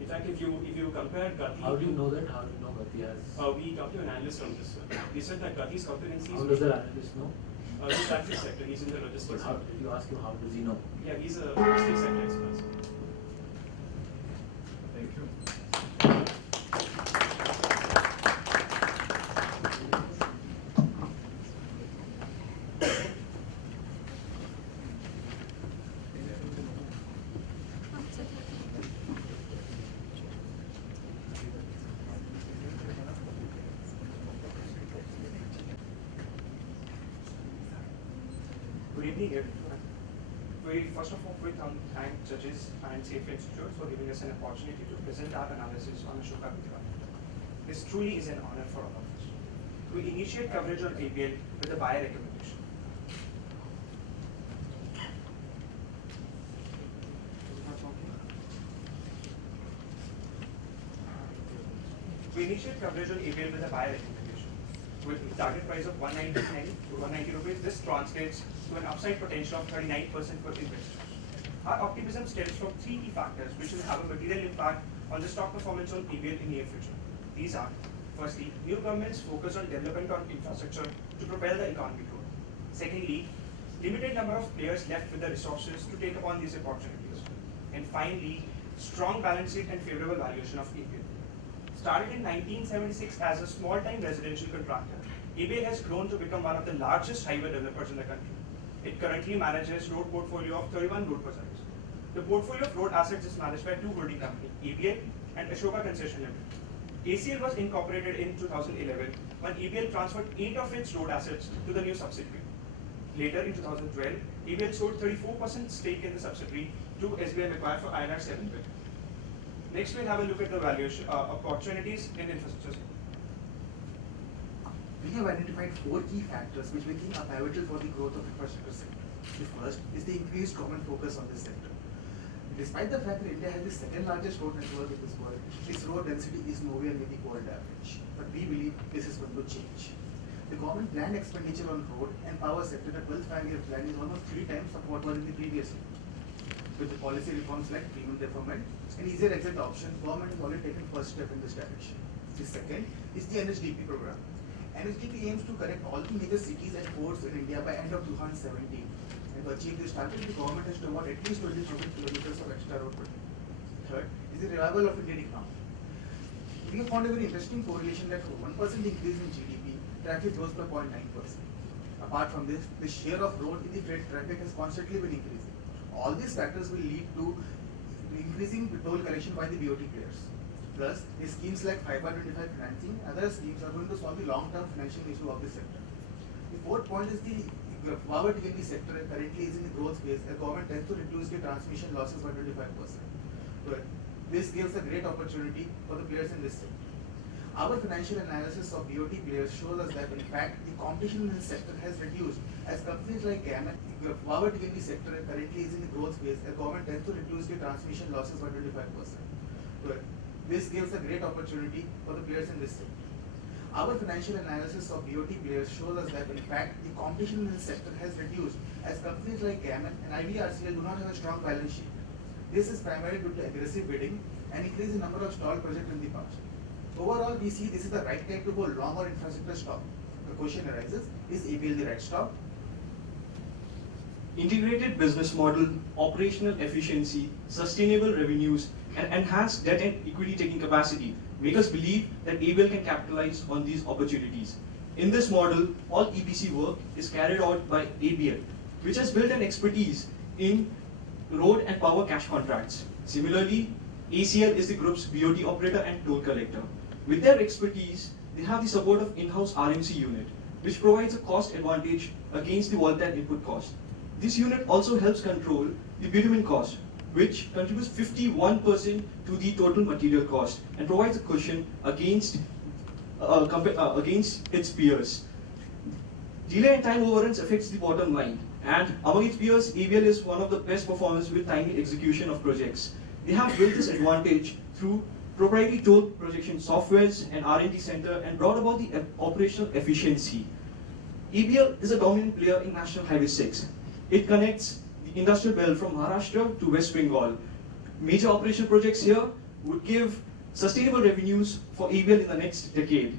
In fact, if you compare Gati, How do you know that? How do you know Gati has? we talked to an analyst on this. He said that Gati's competencies. How does the analyst know? The factory sector. He's in the logistics. But how did you ask him? How does he know? Yeah, he's a logistics sector expert. Thank you. Good evening, everyone. First of all, we thank judges and CFA Institute for giving us an opportunity to present our analysis on Ashoka Mitra. This truly is an honor for all of us. We initiate coverage on ABL with a buyer recommendation. We initiate coverage on ABL with a buyer recommendation. With target price of 199 to 190 rupees, this translates to an upside potential of 39% for investors. Our optimism stems from three key factors which will have a material impact on the stock performance on ABL in near future. These are Firstly, new governments focus on development on infrastructure to propel the economic growth. Secondly, limited number of players left with the resources to take upon these opportunities. And finally, strong balance sheet and favorable valuation of ABL. Started in 1976 as a small-time residential contractor, ABL has grown to become one of the largest highway developers in the country. It currently manages road portfolio of 31 road projects. The portfolio of road assets is managed by two holding companies, ABL and Ashoka Concession Limited. ACL was incorporated in 2011 when ABL transferred 8 of its road assets to the new subsidiary. Later in 2012, ABL sold 34% stake in the subsidiary to SBI Macquarie for INR 7 billion. Next, we'll have a look at the valuation opportunities in infrastructure. We have identified 4 key factors which we think are pivotal for the growth of infrastructure sector. The first is the increased government focus on this sector. Despite the fact that India has the second largest road network in this world, its road density is nowhere near the world average. But we believe this is going to change. The government planned expenditure on road and power sector, the 12th five-year plan is almost 3 times of what was in the previous year. With the policy reforms like premium deferment and easier exit option, government has already taken first step in this direction. The second is the NHDP program. NHDP aims to connect all the major cities and ports in India by end of 2017. To achieve this target, the government has to award at least 20,000 kilometers of extra road project. Third is the revival of Indian economy. We have found a very interesting correlation that for 1% increase in GDP, traffic grows by 0.9%. Apart from this, the share of road in the freight traffic has constantly been increasing. All these factors will lead to increasing toll collection by the BOT players. Plus, the schemes like 525 financing, other schemes are going to solve the long-term financial issue of the sector. The fourth point is the power T&D sector currently is in the growth phase. The government tends to reduce the transmission losses by 25%. But this gives a great opportunity for the players in this sector. Our financial analysis of BOT players shows us that in fact the competition in this sector has reduced as companies like Gammon, the power T&D sector currently is in the growth phase. The government tends to reduce the transmission losses by 25%. But this gives a great opportunity for the players in this sector. Our financial analysis of BOT players shows us that in fact the competition in this sector has reduced as companies like Gammon and IVRCL do not have a strong balance sheet. This is primarily due to aggressive bidding and increase in number of stalled projects in the past. Overall, we see this is the right time to go long on infrastructure stock. The question arises, is ABL the right stock? Integrated business model, operational efficiency, sustainable revenues, and enhanced debt and equity taking capacity make us believe that ABL can capitalize on these opportunities. In this model, all EPC work is carried out by ABL, which has built an expertise in road and power cash contracts. Similarly, ACL is the group's BOT operator and toll collector. With their expertise, they have the support of in-house RMC unit, which provides a cost advantage against the volatile input cost. This unit also helps control the bitumen cost, which contributes 51% to the total material cost and provides a cushion against its peers. Delay and time overruns affects the bottom line, and among its peers, ABL is one of the best performers with timely execution of projects. They have built this advantage through proprietary toll projection softwares and R&D center and brought about the operational efficiency. ABL is a dominant player in National Highway 6. It connects the industrial belt from Maharashtra to West Bengal. Major operational projects here would give sustainable revenues for ABL in the next decade.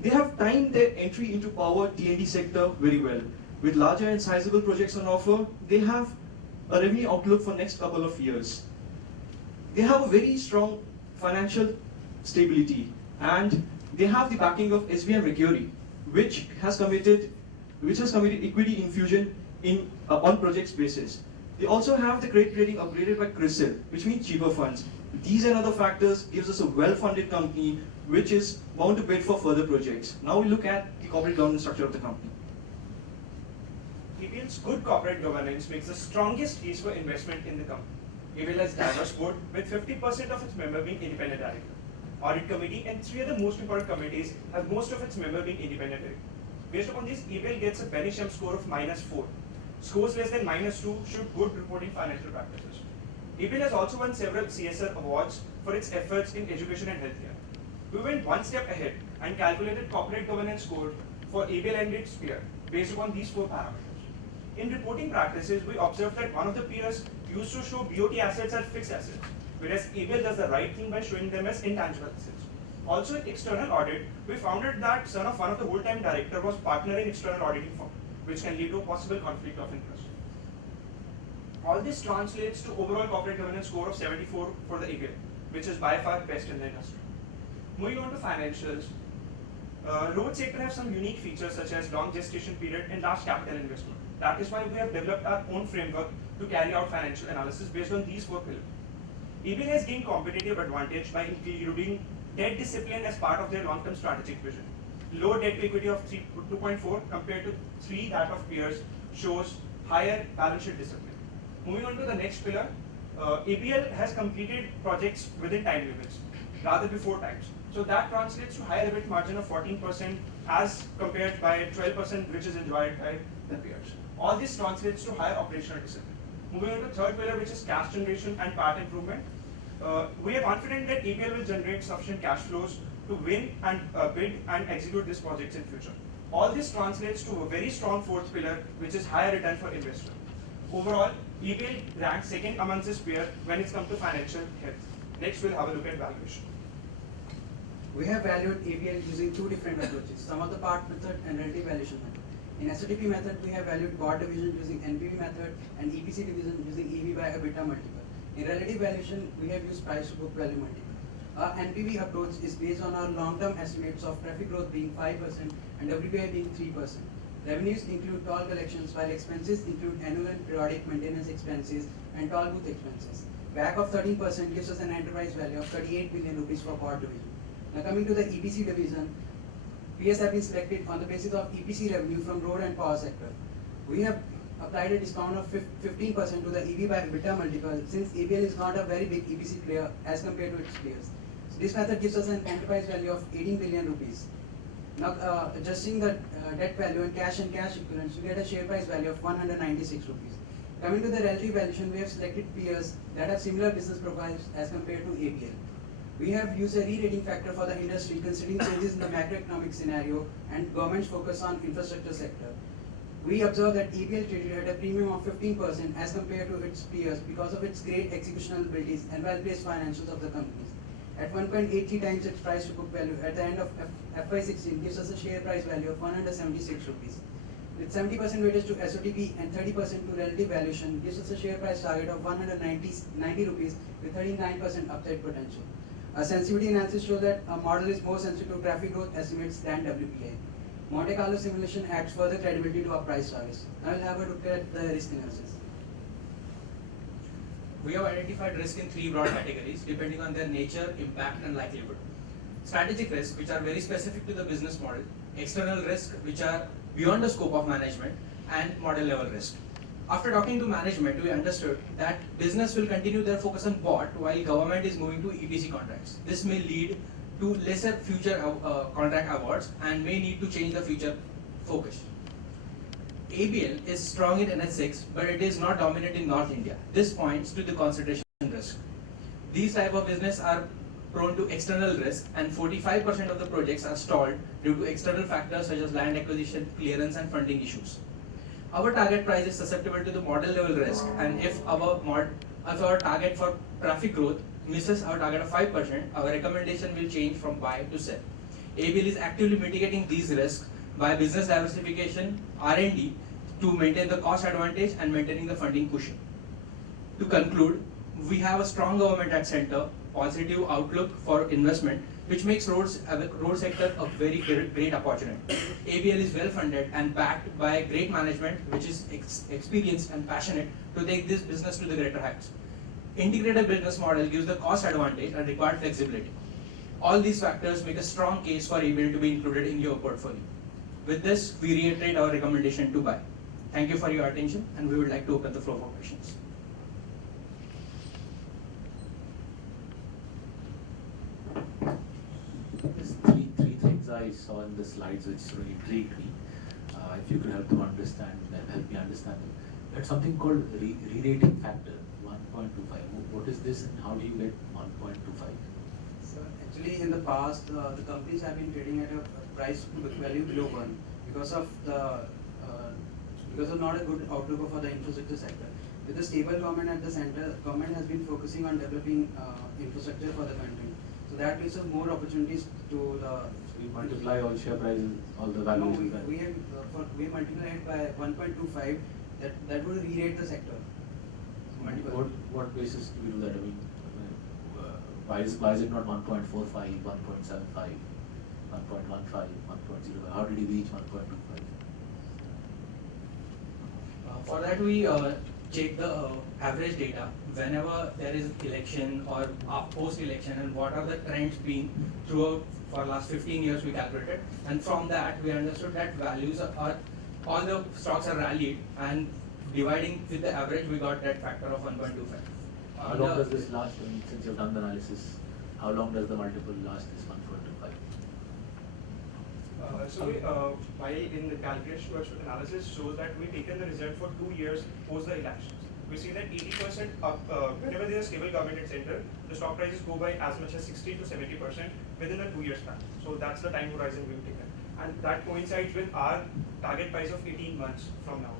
They have timed their entry into power T&D sector very well. With larger and sizable projects on offer, they have a revenue outlook for next couple of years. They have a very strong financial stability, and they have the backing of SBI Macquarie, which has committed equity infusion on projects basis. They also have the credit rating upgraded by CRISIL, which means cheaper funds. These and other factors gives us a well-funded company which is bound to bid for further projects. Now we look at the corporate governance structure of the company. ABL's good corporate governance makes the strongest case for investment in the company. ABL has diverse board with 50% of its members being independent directors. Audit committee and 3 other most important committees have most of its members being independent directors. Based upon this, ABL gets a Benisham score of -4. Scores less than -2 should good reporting financial practices. ABL has also won several CSR awards for its efforts in education and healthcare. We went one step ahead and calculated corporate governance score for ABL and its peer based upon these 4 parameters. In reporting practices, we observed that one of the peers used to show BOT assets as fixed assets, whereas ABL does the right thing by showing them as intangible assets. Also in external audit, we found out that son of one of the whole-time director was partner in external auditing firm, which can lead to a possible conflict of interest. All this translates to overall corporate governance score of 74 for the ABL, which is by far best in the industry. Moving on to financials, road sector have some unique features such as long gestation period and large capital investment. That is why we have developed our own framework to carry out financial analysis based on these 4 pillars. ABL has gained competitive advantage by including debt discipline as part of their long-term strategic vision. Low debt to equity of 2.4 compared to 3 that of peers shows higher balance sheet discipline. Moving on to the next pillar, ABL has completed projects within time limits, rather before times. So that translates to higher EBIT margin of 14% as compared by 12% which is enjoyed by the peers. All this translates to higher operational discipline. Moving on to third pillar, which is cash generation and PAT improvement. We are confident that ABL will generate sufficient cash flows to win and bid and execute these projects in future. All this translates to a very strong fourth pillar, which is higher return for investor. Overall, ABL ranks second amongst its peers when it comes to financial health. Next, we'll have a look at valuation. We have valued ABL using 2 different approaches, sum of the part method and relative valuation method. In SOTP method, we have valued board division using NPV method and EPC division using EV by EBITDA multiple. In relative valuation, we have used price to book value multiple. Our NPV approach is based on our long-term estimates of traffic growth being 5% and WPI being 3%. Revenues include toll collections, while expenses include annual and periodic maintenance expenses and toll booth expenses. WACC of 13% gives us an enterprise value of 38 billion rupees for board division. Now coming to the EPC division, PS have been selected on the basis of EPC revenue from road and power sector. We have applied a discount of 15% to the EV by EBITDA multiple since ABL is not a very big EPC player as compared to its peers. So this method gives us an enterprise value of 18 billion rupees. Now adjusting the debt value and cash equivalents, we get a share price value of 196 rupees. Coming to the relative valuation, we have selected peers that have similar business profiles as compared to ABL. We have used a re-rating factor for the industry considering changes in the macroeconomic scenario and government's focus on infrastructure sector. We observe that ABL traded at a premium of 15% as compared to its peers because of its great executional abilities and well-placed financials of the companies. At 1.83 times its price to book value at the end of FY16 gives us a share price value of 176 rupees. With 70% weightage to SOTP and 30% to relative valuation gives us a share price target of 190 rupees with 39% upside potential. A sensitivity analysis shows that a model is more sensitive to traffic growth estimates than WPI. Monte Carlo simulation adds further credibility to our price targets. Now we'll have a look at the risk analysis. We have identified risk in 3 broad categories depending on their nature, impact and likelihood. Strategic risk, which are very specific to the business model, external risk, which are beyond the scope of management, and model level risk. After talking to management, we understood that business will continue their focus on BOT while government is moving to EPC contracts. This may lead to lesser future contract awards and may need to change the future focus. ABL is strong in NH6, but it is not dominant in North India. This points to the concentration risk. These type of business are prone to external risk, and 45% of the projects are stalled due to external factors such as land acquisition, clearance and funding issues. Our target price is susceptible to the model level risk, and if our target for traffic growth misses our target of 5%, our recommendation will change from buy to sell. ABL is actively mitigating these risks by business diversification, R&D to maintain the cost advantage and maintaining the funding cushion. To conclude, we have a strong government at center, positive outlook for investment, which makes road sector a very great opportunity. ABL is well funded and backed by great management, which is experienced and passionate to take this business to the greater heights. Integrated business model gives the cost advantage and required flexibility. All these factors make a strong case for ABL to be included in your portfolio. With this, we reiterate our recommendation to buy. Thank you for your attention, and we would like to open the floor for questions. There's three things I saw in the slides which really intrigued me. If you could help me understand them. There's something called re-rating factor, 1.25. What is this, and how do you get 1.25? So actually, in the past, the companies have been trading at a price to book value below 1 because of not a good outlook for the infrastructure sector. With the stable government at the center, government has been focusing on developing infrastructure for the country. So that gives us more opportunities to the. So you multiply all share prices, all the values. No, we multiply it by 1.25. That would re-rate the sector. What basis do we do that? I mean, why is it not 1.45, 1.75, 1.15, 1.05? How did you reach 1.25? For that we check the average data whenever there is election or post-election, and what are the trends been throughout for last 15 years we calculated, and from that we understood that values are all the stocks are rallied, and dividing with the average we got that factor of 1.25. How long does this last? I mean, since you've done the analysis, how long does the multiple last this 1.25? While in the calculation virtual analysis shows that we've taken the result for 2 years post the elections. We see that 80% up, whenever there is a stable government in center, the stock prices go by as much as 60 to 70% within a 2 year span. So that's the time horizon we've taken. And that coincides with our target price of 18 months from now,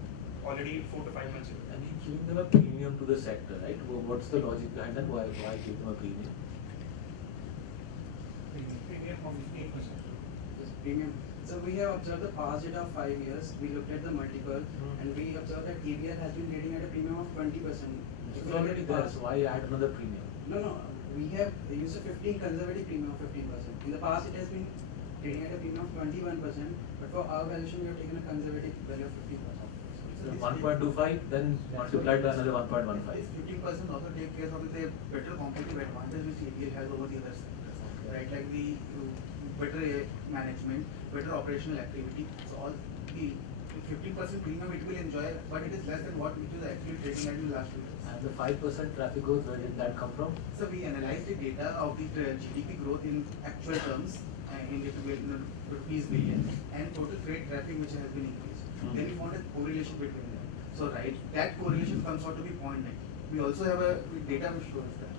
already 4 to 5 months ago. And you give them a premium to the sector, right? What's the logic behind that? Why give them a premium? Premium of 15%. Premium. So we have observed the past data of 5 years. We looked at the multiple, and we observed that ABL has been trading at a premium of 20%. It's already there, so why add another premium? No. We have used a 15 conservative premium of 15%. In the past, it has been trading at a premium of 21%, but for our valuation, we have taken a conservative value of 15%. So 1.25, then multiplied by another 1.15. This 15% also take care of the better competitive advantage which ABL has over the other sectors, right? Like the better management, better operational activity. So all the 15% premium it will enjoy, but it is less than what it is actually trading at in the last 2 years. And the 5% traffic growth, where did that come from? So we analyzed the data of the GDP growth in actual terms, in rupees billion, and total freight traffic which has been increased. Then we found a correlation between them. So right, that correlation comes out to be 0.9. We also have a data which shows that.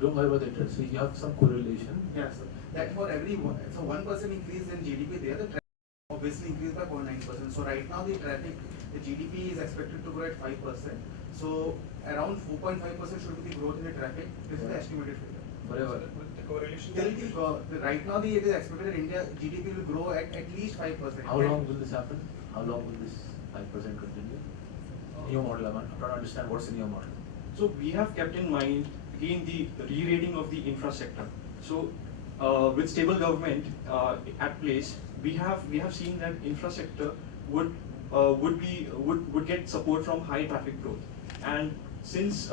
Don't worry about the interest. So you have some correlation. Yeah, so that for every 1% increase in GDP there, the traffic obviously increased by 0.9%. So right now the GDP is expected to grow at 5%. So around 4.5% should be the growth in the traffic. This is the estimated figure. Whatever. The correlation. Right now it is expected that India GDP will grow at least 5%. How long will this happen? How long will this 5% continue? New model. I'm trying to understand what's in your model. So we have kept in mind again the re-rating of the infra sector. So with stable government at place, we have seen that infra sector would get support from high traffic growth, and since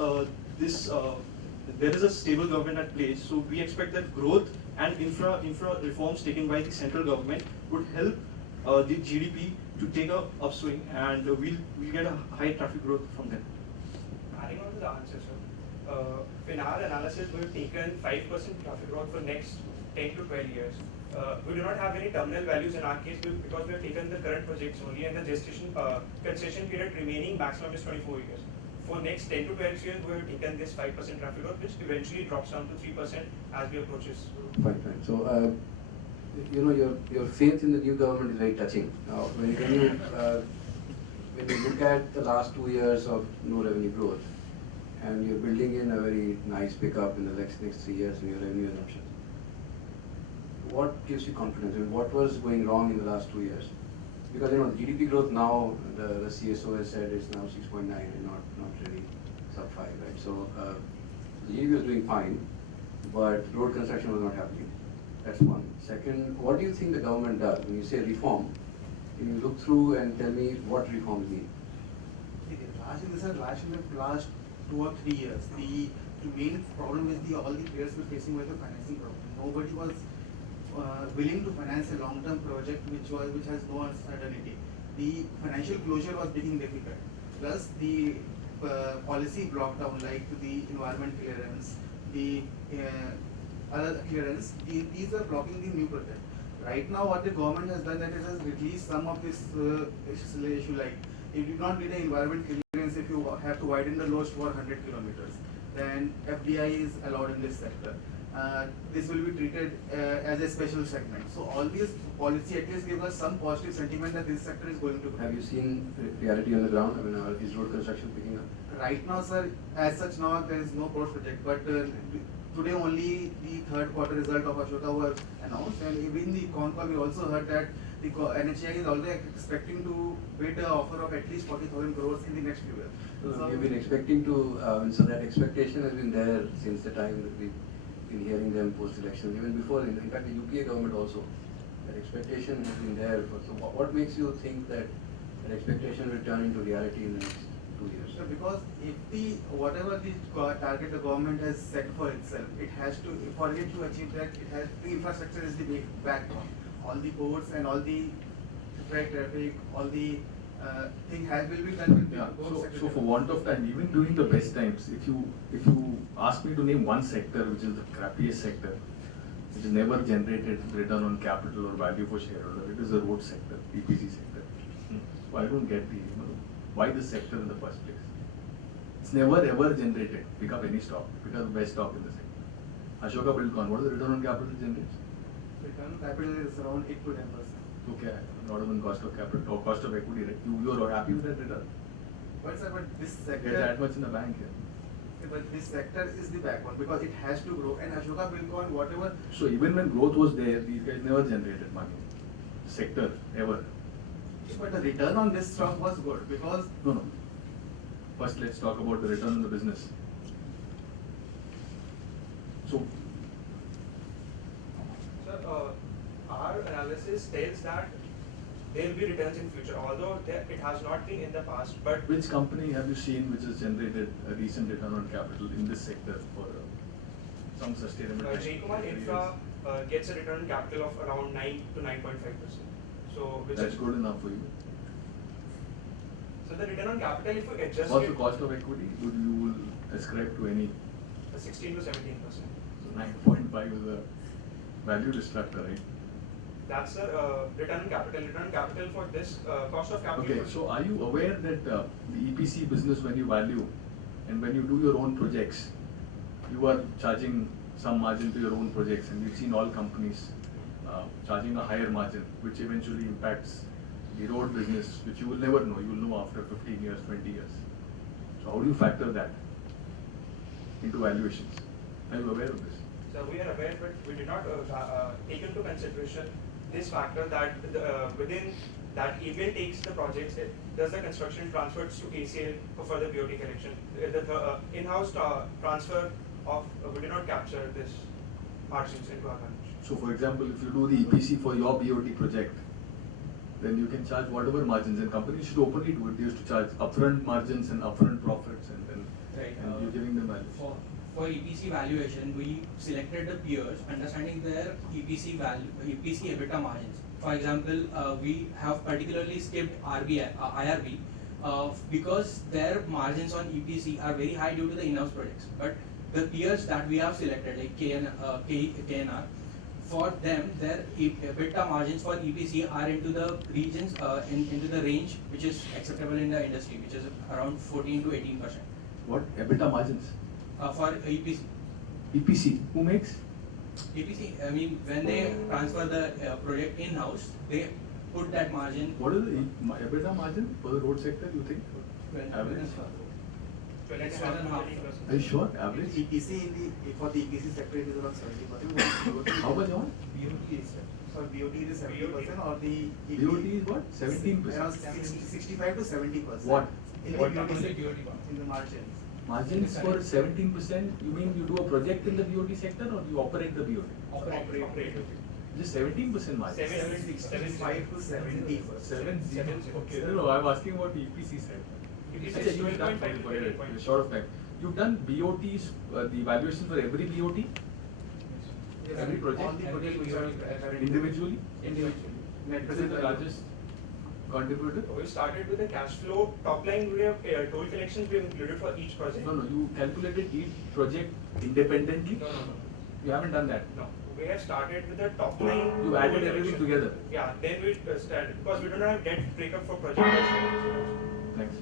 there is a stable government at place, so we expect that growth and infra reforms taken by the central government would help the GDP to take a upswing, and we'll get a high traffic growth from them. Adding on to the answer, sir. In our analysis, we've taken 5% traffic growth for next 10 to 12 years. We do not have any terminal values in our case because we have taken the current projects only, and the concession period remaining maximum is 24 years. For next 10 to 12 years, we have taken this 5% traffic growth, which eventually drops down to 3% as we approach this. Fine. So, your faith in the new government is very touching. Now, when you look at the last 2 years of no revenue growth, and you're building in a very nice pickup in the next 3 years in your revenue assumption, what gives you confidence? And what was going wrong in the last 2 years? Because the GDP growth now, the CSO has said it's now 6.9 and not really sub 5, right? So the GDP was doing fine, but road construction was not happening. That's one. Second, what do you think the government does when you say reform? Can you look through and tell me what reforms mean? Last 2 or 3 years, the main problem is all the players were facing with the financing problem. Nobody was willing to finance a long-term project which has no uncertainty. The financial closure was becoming difficult. Plus the policy block down, like the environment clearance, the other clearance, these are blocking the new project. Right now, what the government has done, that it has released some of this issue, like you do not need an environment clearance if you have to widen the roads for 100 kilometers. Then FDI is allowed in this sector. this will be treated as a special segment. So all these policy at least give us some positive sentiment that this sector is going to grow. Have you seen reality on the ground? I mean, is road construction picking up? Right now, sir, as such now there is no road project, but today only the third quarter result of Ashoka was announced, and even in the con call we also heard that the NHAI is already expecting to bid an offer of at least 40,000 crores in the next few years. So we've been expecting to, so that expectation has been there since the time that we've been hearing them post-election, even before, in fact the UPA government also, that expectation has been there. So what makes you think that that expectation will turn into reality in the next 2 years? So because if whatever the target the government has set for itself, it has to, for it to achieve that, it has, the infrastructure is the backbone. All the ports and all the freight traffic, all the thing will be done with the road sector. So for want of time, even during the best times, if you ask me to name one sector which is the crappiest sector, which has never generated return on capital or value for shareholder, it is the road sector, EPC sector. So I don't get why this sector in the first place. It's never ever generated. Pick up any stock, pick up the best stock in the sector. Ashoka Buildcon, what is the return on capital generates? Return on capital is around 8 to 10%. Okay, not even cost of capital or cost of equity, right? You're happy with that return? But sir, but this sector, Get that much in the bank here. but this sector is the backbone because it has to grow, and Ashoka Buildcon, whatever. So even when growth was there, these guys never generated money. Sector, ever. But the return on this stock was good because. No. First, let's talk about the return on the business. So, Sir, our analysis tells that there will be returns in future, although it has not been in the past. But which company have you seen which has generated a decent return on capital in this sector for some sustainable time? J-Kumar Infra gets a return on capital of around 9 to 9.5%. So which That's is good enough for you. So the return on capital, if you adjust What's it, the cost of equity? Would you will ascribe to any? 16 to 17%. So 9.5 is a value destructor, right? That's the return on capital. Return on capital for this cost of capital. Okay, so are you aware that the EPC business, when you value and when you do your own projects, you are charging some margin to your own projects, and we've seen all companies charging a higher margin, which eventually impacts the road business, which you will never know. You will know after 15 years, 20 years. So how do you factor that into valuations? Are you aware of this? So we are aware, but we did not take into consideration this factor that within that ABL takes the projects, does the construction transfers to ACL for further BOT collection. The in-house transfer of we did not capture this margins into our valuation. So for example, if you do the EPC for your BOT project, then you can charge whatever margins, and companies should openly do it. They used to charge upfront margins and upfront profits, and then you're giving them value. For EPC valuation, we selected the peers, understanding their EPC EBITDA margins. For example, we have particularly skipped IRB because their margins on EPC are very high due to the in-house projects. But the peers that we have selected, like KNR, for them, their EBITDA margins for EPC are into the regions, into the range which is acceptable in the industry, which is around 14 to 18%. What EBITDA margins? For EPC. EPC, who makes? EPC, I mean, when they transfer the project in-house, they put that margin. What is the EBITDA margin for the road sector, you think? Average? 12.5%. Are you sure? Average? EPC for the EPC sector it is around 70%. How much on? BOT is for BOT it is 70% or the BOT is what? 17%. Around 65 to 70%. What? In the What BOT comes sector, in in the margins. Margins for 17%, you mean you do a project in the BOT sector or you operate the BOT? Operate. Just 17% margin? 65 to 70%. 7-0. Okay, no, I'm asking about the EPC side. EPC is You have done for a short of time. You've done BOTs, the evaluation for every BOT? Yes, Every project? all the projects which are Individually? Individually. Net present the largest contributor? We started with the cash flow. Top line, we have toll collections we have included for each project. No, you calculated each project independently? No. You haven't done that? No. We have started with the top line. You added everything together? Yeah, then we started because we don't have debt breakup for project. Thanks.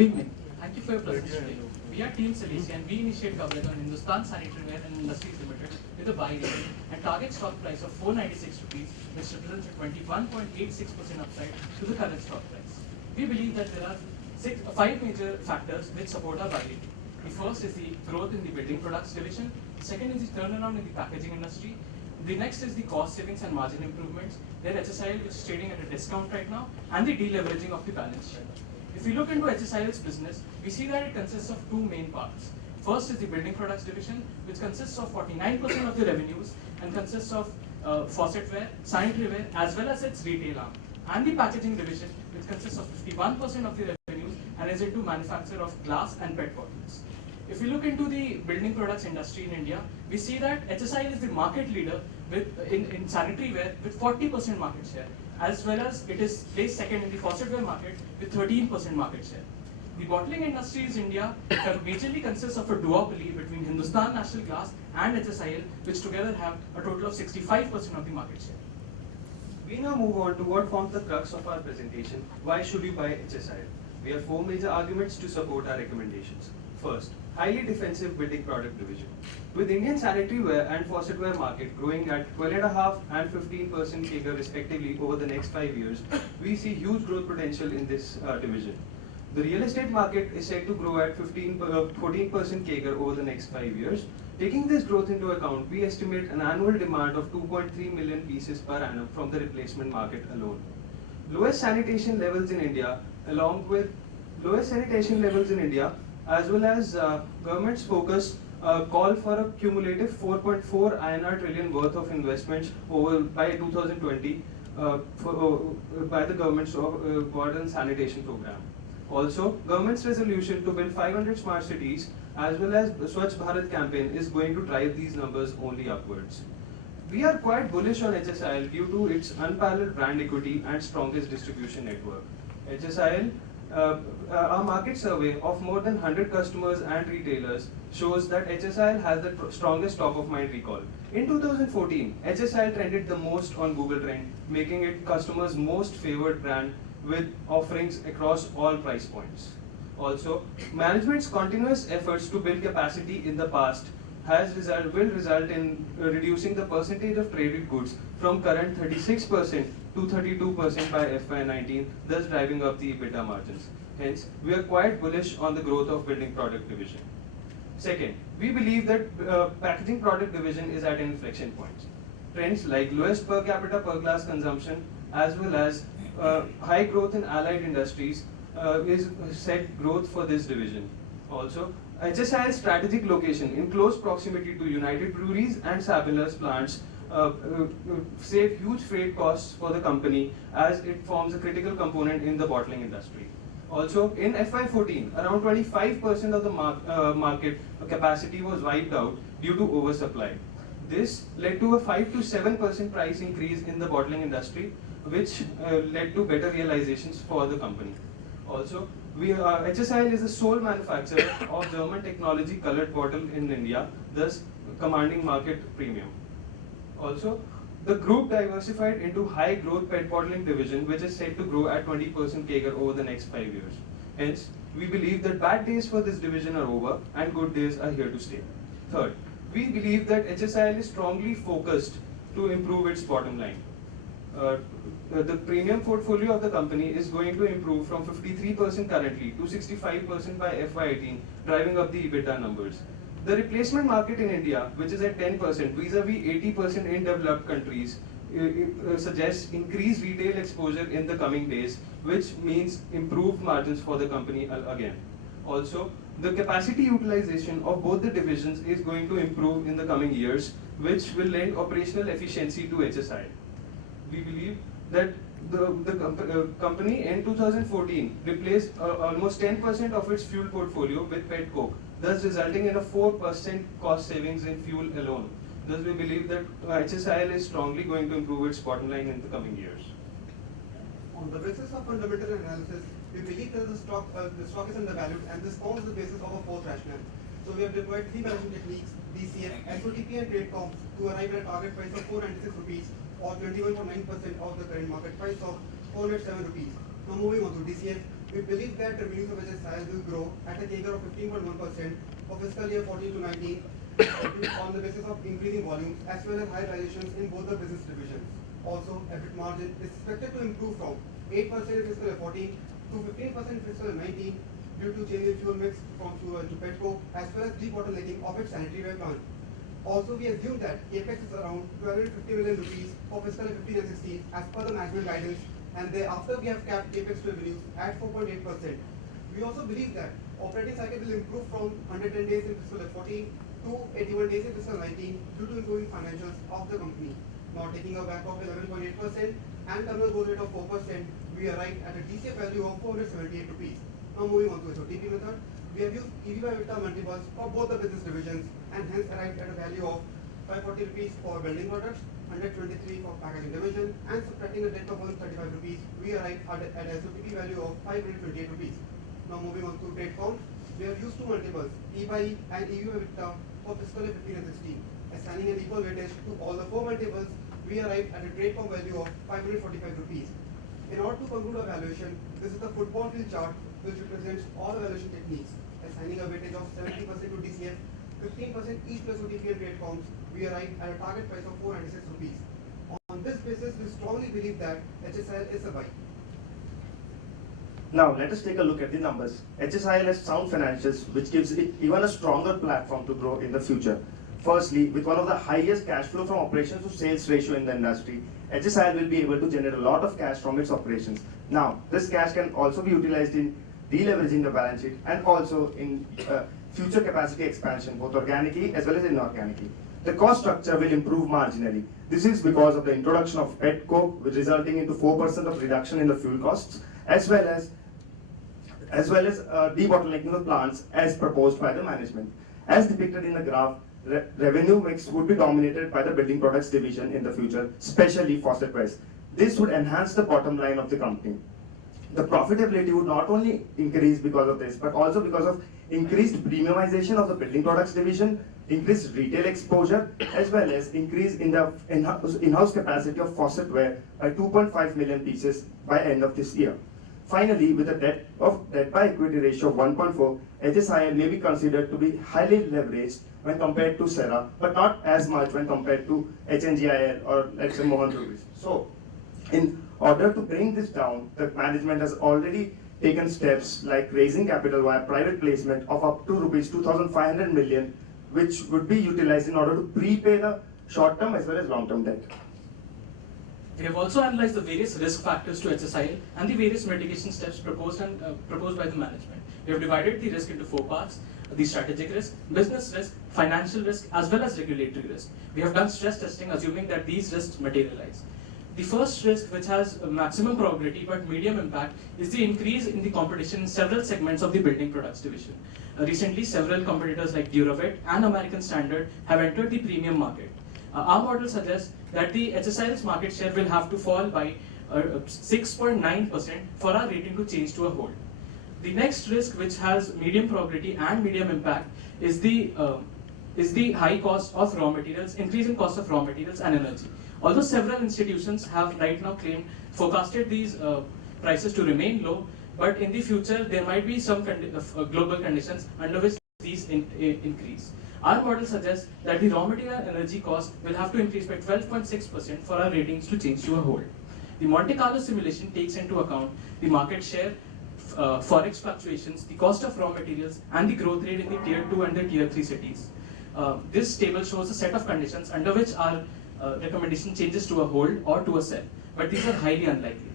Good evening. Thank you for your presence today. We are Team Cilicia and we initiate coverage on Hindustan Sanitary Ware and Industries Limited with a buy rating and target stock price of 496 rupees, which represents a 21.86% upside to the current stock price. We believe that there are five major factors which support our buy rating. The first is the growth in the building products division. The second is the turnaround in the packaging industry. The next is the cost savings and margin improvements. Then HSIL, which is trading at a discount right now, and the deleveraging of the balance sheet. If we look into HSIL's business, we see that it consists of two main parts. First is the building products division, which consists of 49% of the revenues and consists of faucetware, sanitary ware, as well as its retail arm. And the packaging division, which consists of 51% of the revenues and is into manufacture of glass and PET bottles. If we look into the building products industry in India, we see that HSIL is the market leader in sanitary ware with 40% market share, as well as it is placed second in the faucetware market with 13% market share. The bottling industries in India majorly consists of a duopoly between Hindustan National Glass and HSIL, which together have a total of 65% of the market share. We now move on to what forms the crux of our presentation: why should we buy HSIL? We have four major arguments to support our recommendations. First, highly defensive building product division. With Indian sanitary ware and faucetware market growing at 12.5% and 15% CAGR respectively over the next 5 years, we see huge growth potential in this division. The real estate market is said to grow at 14% CAGR over the next 5 years. Taking this growth into account, we estimate an annual demand of 2.3 million pieces per annum from the replacement market alone. Lowest sanitation levels in India, as well as government's focus call for a cumulative 4.4 INR trillion worth of investments by 2020 by the government's water and sanitation program. Also, government's resolution to build 500 smart cities as well as the Swachh Bharat campaign is going to drive these numbers only upwards. We are quite bullish on HSIL due to its unparalleled brand equity and strongest distribution network. HSIL, our market survey of more than 100 customers and retailers shows that HSIL has the strongest top of mind recall. In 2014, HSIL trended the most on Google Trend, making it customers' most favored brand with offerings across all price points. Also, management's continuous efforts to build capacity in the past will result in reducing the percentage of traded goods from current 36% to 32% by FY19, thus driving up the EBITDA margins. Hence, we are quite bullish on the growth of building product division. Second, we believe that packaging product division is at an inflection point. Trends like lowest per capita per glass consumption as well as high growth in allied industries is set growth for this division. Also, HSIL's strategic location in close proximity to United Breweries and Sabila's plants save huge freight costs for the company as it forms a critical component in the bottling industry. Also, in FY14, around 25% of the market capacity was wiped out due to oversupply. This led to a 5 to 7% price increase in the bottling industry, which led to better realizations for the company. Also, HSIL is the sole manufacturer of German technology colored bottle in India, thus commanding market premium. Also, the group diversified into high growth PET bottling division, which is set to grow at 20% CAGR over the next 5 years. Hence, we believe that bad days for this division are over and good days are here to stay. Third, we believe that HSIL is strongly focused to improve its bottom line. The premium portfolio of the company is going to improve from 53% currently to 65% by FY18, driving up the EBITDA numbers. The replacement market in India, which is at 10% vis-a-vis 80% in developed countries, suggests increased retail exposure in the coming days, which means improved margins for the company again. Also, the capacity utilization of both the divisions is going to improve in the coming years, which will lend operational efficiency to HSIL. We believe that the company in 2014 replaced almost 10% of its fuel portfolio with PET coke, thus resulting in a 4% cost savings in fuel alone. Thus, we believe that HSIL is strongly going to improve its bottom line in the coming years. On the basis of fundamental analysis, we believe that the stock is undervalued, and this forms the basis of a fourth rationale. So we have deployed three valuation techniques: DCF, SOTP, and trade comp to arrive at a target price of 496 rupees, or 21.9% of the current market price of 407 rupees. Now moving on to DCF, we believe that revenues of HSIL will grow at a CAGR of 15.1% for fiscal year 14 to 19 on the basis of increasing volumes as well as high valuations in both the business divisions. Also, EBIT margin is expected to improve from 8% in fiscal year 14 to 15% in fiscal year 19 due to change in fuel mix from fuel to petcoke as well as debottlenecking of its sanitary ware plant. Also, we assume that capex is around 250 million rupees for fiscal year 15 and 16 as per the management guidance, and thereafter we have capped capex revenues at 4.8%. We also believe that operating cycle will improve from 110 days in fiscal year 14 to 81 days in fiscal 19 due to improving financials of the company. Now taking a back of 11.8% and terminal growth rate of 4%, we arrive at a DCF value of 478 rupees. Now moving on to SOTP method, we have used EV by EBITDA multiples for both the business divisions and hence arrived at a value of 540 rupees for building products, 123 for packaging division, and subtracting a debt of 135 rupees, we arrive at a SOTP value of 528 rupees. Now moving on to trade comps, we have used two multiples, E by E and EV by EBITDA for fiscal year 15 and 16. Assigning an equal weightage to all the four multiples, we arrive at a trade comp value of 545 rupees. In order to conclude our valuation, this is the football field chart which represents all the valuation techniques. Assigning a weightage of 70% to DCF, 15% each plus OTP and trade comps, we arrive at a target price of 496 rupees. On this basis, we strongly believe that HSIL is a buy. Now let us take a look at the numbers. HSIL has sound financials which gives it even a stronger platform to grow in the future. Firstly, with one of the highest cash flow from operations to sales ratio in the industry, HSIL will be able to generate a lot of cash from its operations. Now, this cash can also be utilized in deleveraging the balance sheet and also in future capacity expansion, both organically as well as inorganically. The cost structure will improve marginally. This is because of the introduction of petcoke, which resulting into 4% of reduction in the fuel costs, as well as debottlenecking the plants as proposed by the management. As depicted in the graph, revenue mix would be dominated by the building products division in the future, especially faucet wares. This would enhance the bottom line of the company. The profitability would not only increase because of this, but also because of increased premiumization of the building products division, increased retail exposure, as well as increase in the in-house capacity of faucet ware by 2.5 million pieces by end of this year. Finally, with a debt by equity ratio of 1.4, HSIL may be considered to be highly leveraged when compared to Serra, but not as much when compared to HNGIL or let's say Mohan Breweries. So, in order to bring this down, the management has already taken steps like raising capital via private placement of up to rupees 2,500 million, which would be utilized in order to prepay the short-term as well as long-term debt. We have also analyzed the various risk factors to HSIL and the various mitigation steps proposed by the management. We have divided the risk into four parts: the strategic risk, business risk, financial risk, as well as regulatory risk. We have done stress testing assuming that these risks materialize. The first risk, which has a maximum probability but medium impact, is the increase in the competition in several segments of the building products division. Recently, several competitors like Duravet and American Standard have entered the premium market. Our model suggests that the HSIL's market share will have to fall by 6.9% for our rating to change to a hold. The next risk, which has medium probability and medium impact, is the high cost of raw materials, increase in cost of raw materials and energy. Although several institutions have right now forecasted these prices to remain low, but in the future there might be some global conditions under which these increase. Our model suggests that the raw material and energy cost will have to increase by 12.6% for our ratings to change to a hold. The Monte Carlo simulation takes into account the market share, forex fluctuations, the cost of raw materials, and the growth rate in the tier 2 and the tier 3 cities. This table shows a set of conditions under which our recommendation changes to a hold or to a sell, but these are highly unlikely.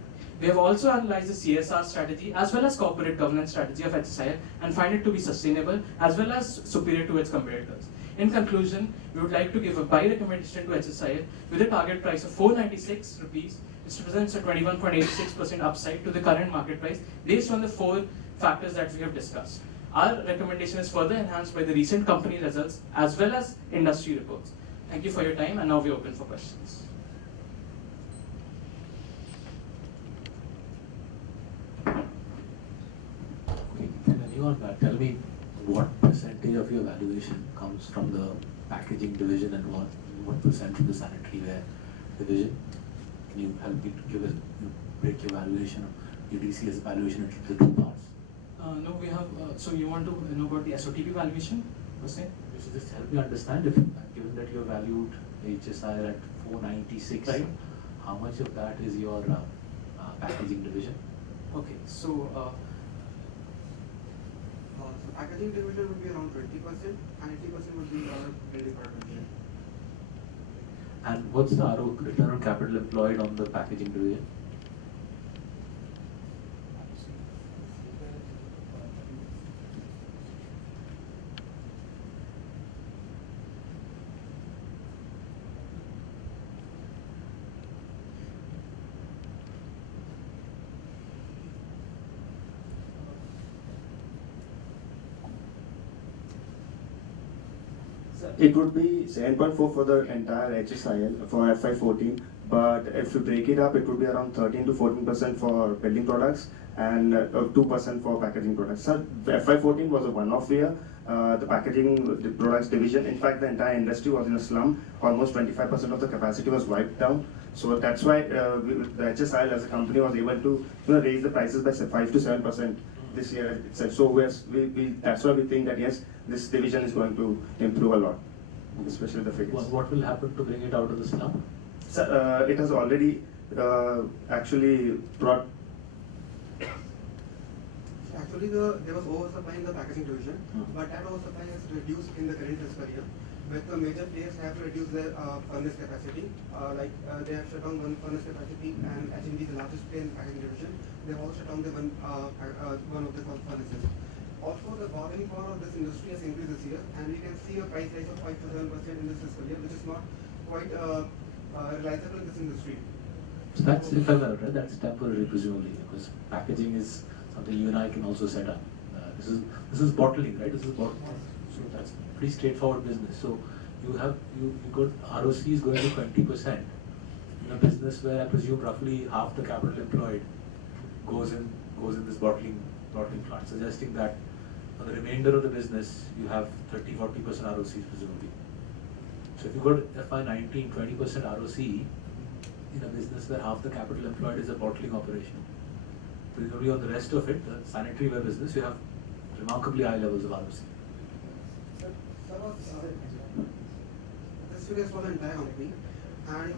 We have also analyzed the CSR strategy as well as corporate governance strategy of HSIL and find it to be sustainable as well as superior to its competitors. In conclusion, we would like to give a buy recommendation to HSIL with a target price of 496 rupees, which represents a 21.86% upside to the current market price based on the four factors that we have discussed. Our recommendation is further enhanced by the recent company results as well as industry reports. Thank you for your time, and now we are open for questions. Can anyone tell me what percentage of your valuation comes from the packaging division and what percent from the sanitary ware division? Can you help me to break your valuation, the DCS valuation into the two parts? No, we have, so you want to know about the SOTP valuation, per se? Just help me understand, if given that you valued HSI at 496, Right. how much of that is your packaging division? Okay, so, So packaging division would be around 20% and 80% would be our building product division. And what's the return on capital employed on the packaging division? It would be 7.4 for the entire HSIL for FY14, but if you break it up, it would be around 13 to 14% for building products and 2% for packaging products. So FY14 was a one-off year. The packaging products division, in fact, the entire industry was in a slump. Almost 25% of the capacity was wiped down. So that's why the HSIL as a company was able to raise the prices by 5 to 7% this year itself. So that's why we think that yes, this division is going to improve a lot, especially the figures. What will happen to bring it out of the slump? So, it has already actually brought. Actually, there was oversupply in the packaging division, but that oversupply has reduced in the current fiscal year. But the major players have reduced their furnace capacity. They have shut down one furnace capacity, and HMD, the largest player in the packaging division, they have also shut down one of the furnaces. Also, the bargaining power of this industry has increased this year, and we can see a price rise of 5 to 7% in this fiscal year, which is not quite realizable in this industry. So that's, if I'm right, that's temporary presumably, because packaging is something you and I can also set up. This is bottling, right? This is bottling. So that's pretty straightforward business. So you got ROC is going to 20% in a business where I presume roughly half the capital employed goes in this bottling plant, suggesting that on the remainder of the business you have 30-40% ROCs presumably. So if you got FY19 20% ROC in a business where half the capital employed is a bottling operation, presumably on the rest of it, the sanitary ware business, you have remarkably high levels of ROC. This figure is for the entire company, and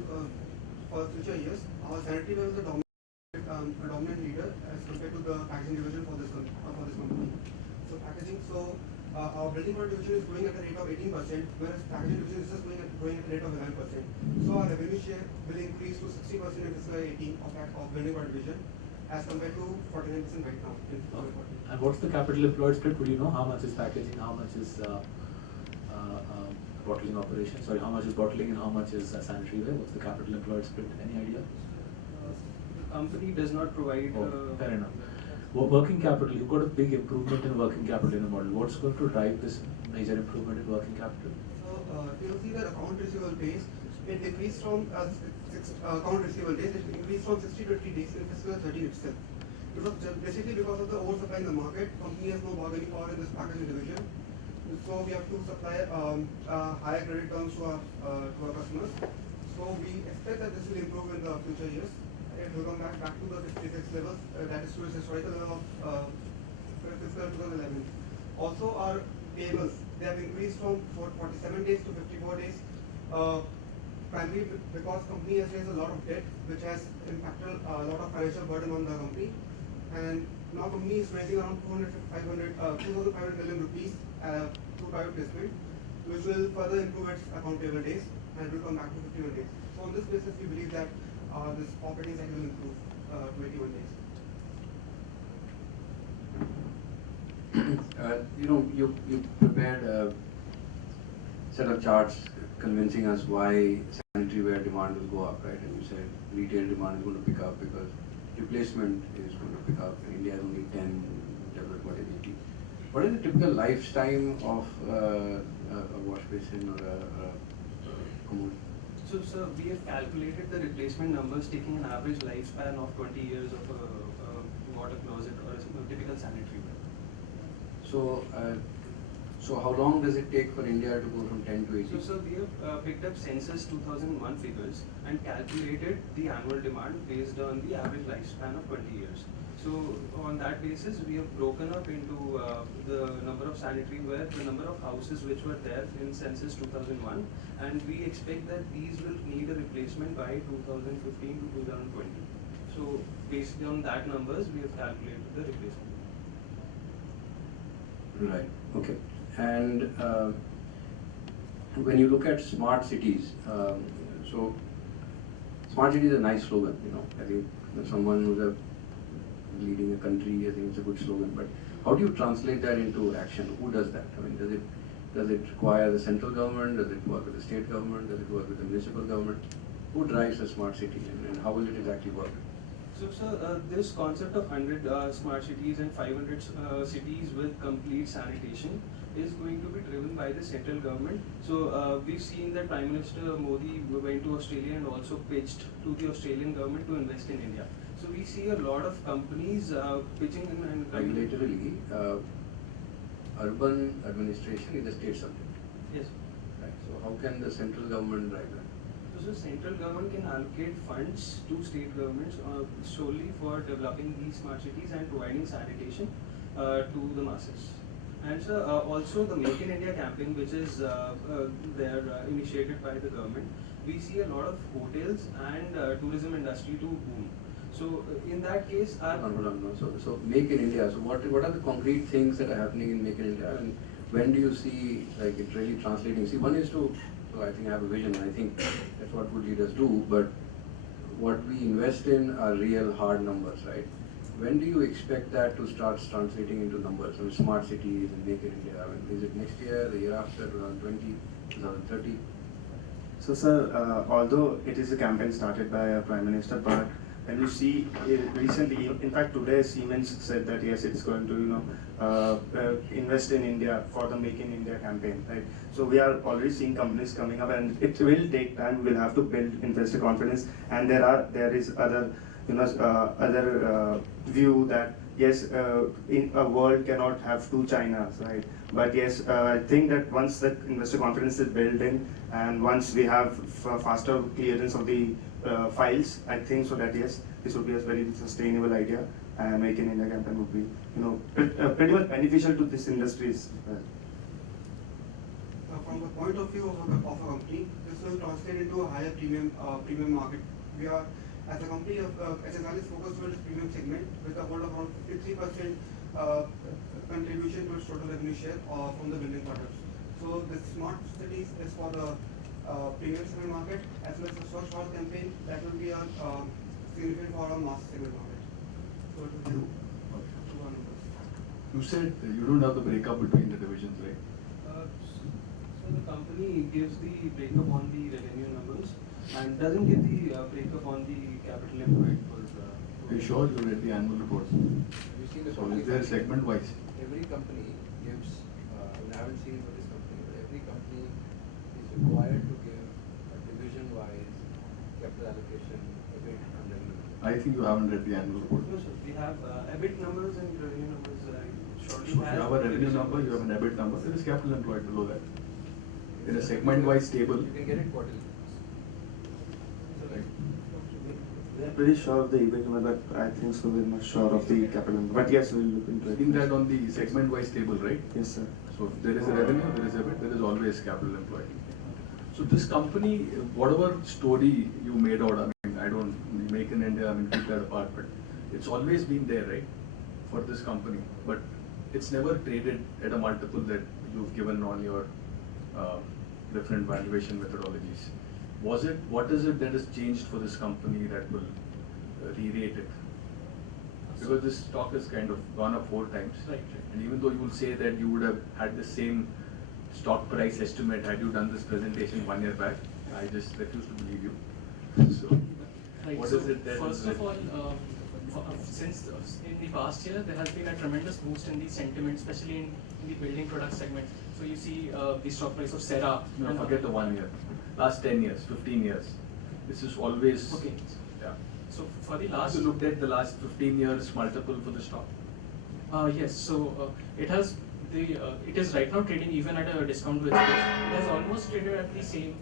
for future years, our sanitary ware is a dominant leader as compared to the packaging division for this company. So packaging, our building product division is growing at a rate of 18%, whereas packaging division is just growing at a rate of 11%. So our revenue share will increase to 60% in fiscal 18 of building product division, as compared to 49% right now in fiscal 14. And what's the capital employed split? Would you know how much is packaging, how much is bottling operation? Sorry, how much is bottling and how much is sanitary ware? What's the capital employed split? Any idea? The company does not provide. Fair enough. Working capital, you've got a big improvement in working capital in the model. What's going to drive this major improvement in working capital? So you'll see that account receivable days, it decreased from account receivable days, it increased from 60 to 80 days in fiscal 13 itself. It was basically because of the oversupply in the market. Company has no bargaining power in this packaging division, so we have to supply higher credit terms to our customers. So we expect that this will improve in the future years. It will come back to the 56 levels, that is to its historical level of fiscal 2011. Also, our payables, they have increased from 47 days to 54 days, primarily because company has raised a lot of debt, which has impacted a lot of financial burden on the company. And now company is raising around 2,500 million rupees through private placement, which will further improve its account payable days and will come back to 51 days. So on this basis, we believe that this operating cycle will improve to 81 days. You prepared a set of charts convincing us why sanitary ware demand will go up, right? And you said retail demand is going to pick up because replacement is going to pick up. India has only 10, developed about 80. What is the typical lifetime of a wash basin or a commode? So, sir, we have calculated the replacement numbers taking an average lifespan of 20 years of a water closet or a typical sanitary ware. So, So how long does it take for India to go from 10 to 80? So, sir, we have picked up census 2001 figures and calculated the annual demand based on the average lifespan of 20 years. So on that basis, we have broken up into the number of sanitary ware, the number of houses which were there in census 2001, and we expect that these will need a replacement by 2015 to 2020. So based on that numbers, we have calculated the replacement. Right, okay. And when you look at smart cities, so smart city is a nice slogan, you know. I think someone who's leading a country, I think it's a good slogan. But how do you translate that into action? Who does that? I mean, does it require the central government? Does it work with the state government? Does it work with the municipal government? Who drives a smart city, and how will it exactly work? So, sir, this concept of 100 smart cities and 500 cities with complete sanitation is going to be driven by the central government. So, we've seen that Prime Minister Modi went to Australia and also pitched to the Australian government to invest in India. So, we see a lot of companies pitching in and Regulatorily, urban administration is a state subject. Yes. Right. So, how can the central government drive that? So, central government can allocate funds to state governments solely for developing these smart cities and providing sanitation to the masses. And so also the Make in India campaign, which is initiated by the government, we see a lot of hotels and tourism industry to boom. So in that case, So Make in India. So what are the concrete things that are happening in Make in India, and when do you see like it really translating? See, one is to, so I think I have a vision. I think that's what good leaders do. But what we invest in are real hard numbers, right? When do you expect that to start translating into numbers? I mean, smart cities and Make in India. I mean, is it next year, the year after, 2020, 2030? So, sir, although it is a campaign started by our Prime Minister, but when you see recently, in fact, today Siemens said that yes, it's going to invest in India for the Make in India campaign, right? So we are already seeing companies coming up, and it will take time. We'll have to build investor confidence, and there is other view that yes, in a world cannot have two Chinas, right? But yes, I think that once the investor confidence is built in, and once we have faster clearance of the files, I think so that yes, this would be a very sustainable idea, and Make in India campaign would be, pretty much beneficial to this industries. From the point of view of a company, this will translate into a higher premium market. We are, as a company, HSR is focused on its premium segment with a hold of around 53% contribution to its total revenue share from the building products. So the smart cities is for the premium segment market, as well as the Swachh Bharat campaign that will be significant for our mass segment market. So it will be two numbers. You said you don't have the breakup between the divisions, right? So the company gives the breakup on the revenue numbers and doesn't give the breakup on the capital employed for Are you sure you read the annual reports? Have you seen the So is there segment wise? Every company gives, I haven't seen for this company, but every company is required to give a division-wise capital allocation, EBIT and revenue. I think you haven't read the annual report. No, sir. We have EBIT numbers and revenue numbers. So if you have a revenue number, you have an EBIT number, there is capital employed below that. In a segment-wise table. You can get it quarterly. We are pretty sure of the EBIT number, but I think so we're not sure of the capital number. But yes, we'll look into it. Seen that on the segment-wise table, right? Yes, sir. So if there is a revenue, there is EBIT, there is always capital employed. So this company, whatever story you made out, I mean, I don't Make in India, I mean, keep that apart, but it's always been there, right? For this company, but it's never traded at a multiple that you've given on your different valuation methodologies. What is it that has changed for this company that will re-rate it? Because this stock has kind of gone up 4 times. Right. And even though you will say that you would have had the same stock price estimate had you done this presentation 1 year back, I just refuse to believe you. So, Right. what So is it that first of all, since in the past year there has been a tremendous boost in the sentiment, especially in the building product segment. So you see the stock price of Sera. No, forget the 1 year. Last 10 years, 15 years. This is always. Okay. Yeah. So for the last. You looked at the last 15 years multiple for the stock. Yes. So it has it is right now trading even at a discount to its peers. It has almost traded at the same.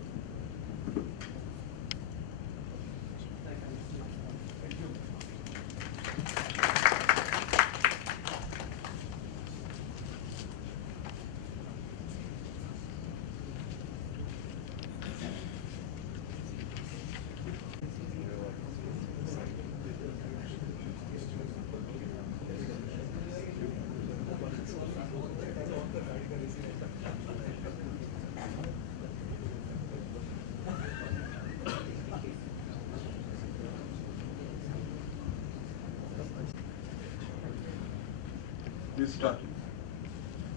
We'll start.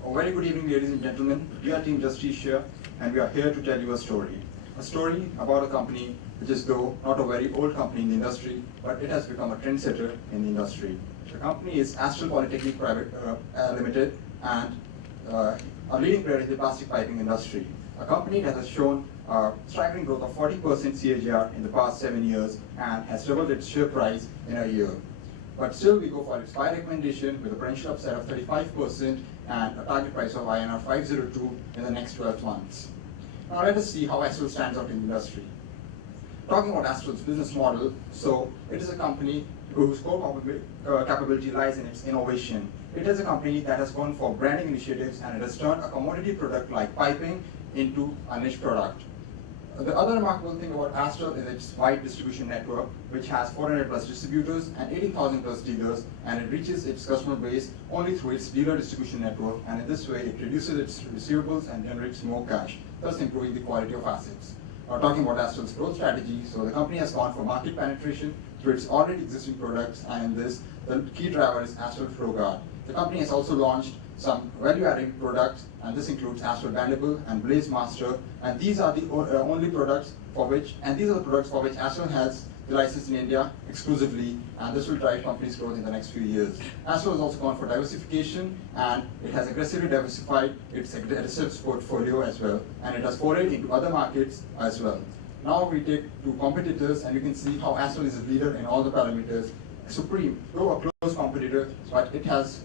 A very good evening, ladies and gentlemen. We are Team Justice here, and we are here to tell you a story. A story about a company which is, though not a very old company in the industry, but it has become a trendsetter in the industry. The company is Astral Polytechnic Private Limited, and a leading player in the plastic piping industry. A company that has shown a staggering growth of 40% CAGR in the past 7 years and has doubled its share price in a year. But still, we go for its buy recommendation with a potential upside of 35% and a target price of INR 502 in the next 12 months. Now let us see how Astral stands out in the industry. Talking about Astral's business model, so it is a company whose core capability lies in its innovation. It is a company that has gone for branding initiatives and it has turned a commodity product like piping into a niche product. The other remarkable thing about Astral is its wide distribution network, which has 400 plus distributors and 80,000 plus dealers, and it reaches its customer base only through its dealer distribution network, and in this way it reduces its receivables and generates more cash, thus improving the quality of assets. Talking about Astral's growth strategy, so the company has gone for market penetration through its already existing products, and in this, the key driver is Astral FlowGuard. The company has also launched some value-adding products, and this includes Astral Bandable and Blaze Master, and these are the only products for which, Astral has the license in India exclusively, and this will drive company's growth in the next few years. Astral has also gone for diversification, and it has aggressively diversified its adhesives portfolio as well, and it has forayed into other markets as well. Now we take two competitors, and you can see how Astral is a leader in all the parameters. Supreme, though a close competitor, but it has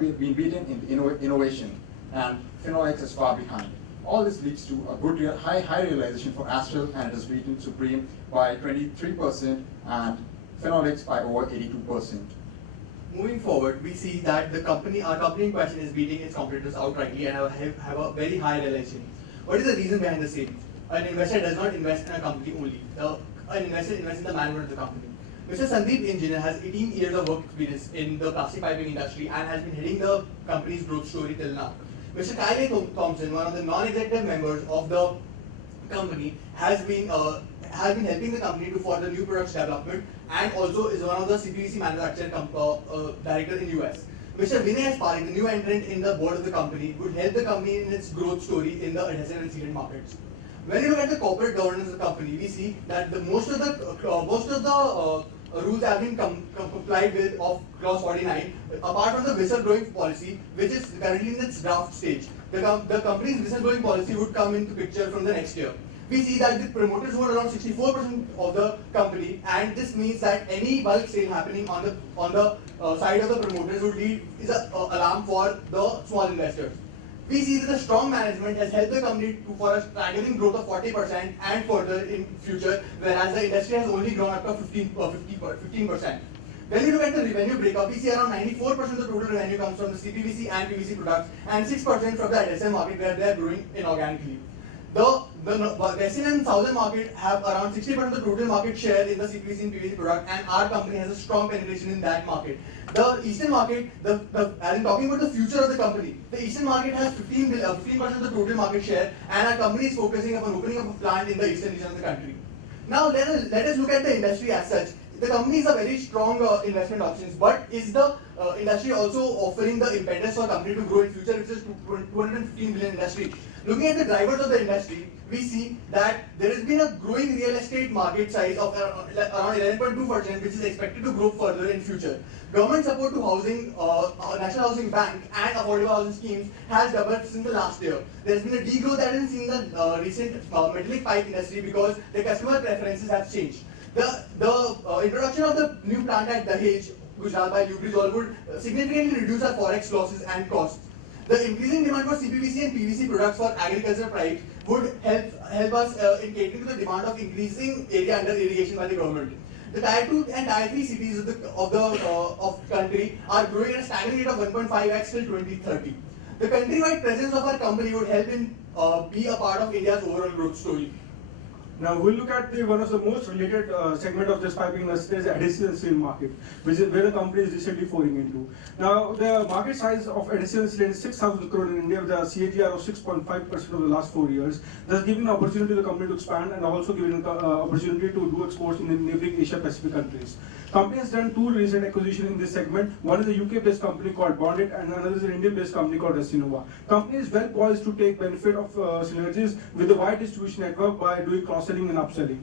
been beaten in innovation, and Phenolics is far behind. All this leads to a good high realization for Astral, and it has beaten Supreme by 23% and Phenolics by over 82%. Moving forward, we see that our company in question is beating its competitors outrightly and have a very high realization. What is the reason behind the same? An investor does not invest in a company only. An investor invests in the management of the company. Mr. Sandeep Engineer has 18 years of work experience in the plastic piping industry and has been heading the company's growth story till now. Mr. Kyle Thompson, one of the non-executive members of the company, has been helping the company to further new products development and also is one of the CPVC manufacturer director in US. Mr. Vinay Parik, the new entrant in the board of the company, would help the company in its growth story in the adhesive and sealant markets. When you look at the corporate governance of the company, we see that most of the rules have been complied with of clause 49, apart from the whistleblowing policy, which is currently in its draft stage. The company's whistleblowing policy would come into picture from the next year. We see that the promoters hold around 64% of the company, and this means that any bulk sale happening on the side of the promoters would lead is an alarm for the small investors. We see that the strong management has helped the company for a staggering growth of 40% and further in future, whereas the industry has only grown up to 15%. When you look at the revenue breakup, we see around 94% of the total revenue comes from the CPVC and PVC products, and 6% from the adhesive market where they are growing inorganically. The Western and Southern market have around 60% of the total market share in the CPVC and PVC product, and our company has a strong penetration in that market. The Eastern market, as in talking about the future of the company, the Eastern market has 15% of the total market share, and our company is focusing upon opening up a plant in the Eastern region of the country. Now let us look at the industry as such. The company is a very strong investment options, but is the industry also offering the impetus for company to grow in future, which is 215 billion industry. Looking at the drivers of the industry, we see that there has been a growing real estate market size of around 11.2%, which is expected to grow further in future. Government support to housing, National Housing Bank and affordable housing schemes has doubled since the last year. There has been a degrowth that is seen in the recent metallic pipe industry because the customer preferences have changed. The introduction of the new plant at Dahej, Gujarat by Ubri would significantly reduce our forex losses and costs. The increasing demand for CPVC and PVC products for agricultural pipes would help us in catering to the demand of increasing area under irrigation by the government. The Tier 2 and Tier 3 cities of the country are growing at a staggering rate of 1.5x till 2030. The countrywide presence of our company would help in be a part of India's overall growth story. Now we'll look at one of the most related segment of this piping industry is adhesive and seal market, which is where the company is recently pouring into. Now the market size of adhesive and seal is 6,000 crore in India with a CAGR of 6.5% over the last 4 years, thus giving an opportunity to the company to expand and also giving an opportunity to do exports in the neighboring Asia Pacific countries. Company has done 2 recent acquisitions in this segment. One is a UK-based company called Bondit and another is an Indian-based company called Resinova. Company is well poised to take benefit of synergies with the wide distribution network by doing cross-selling and upselling.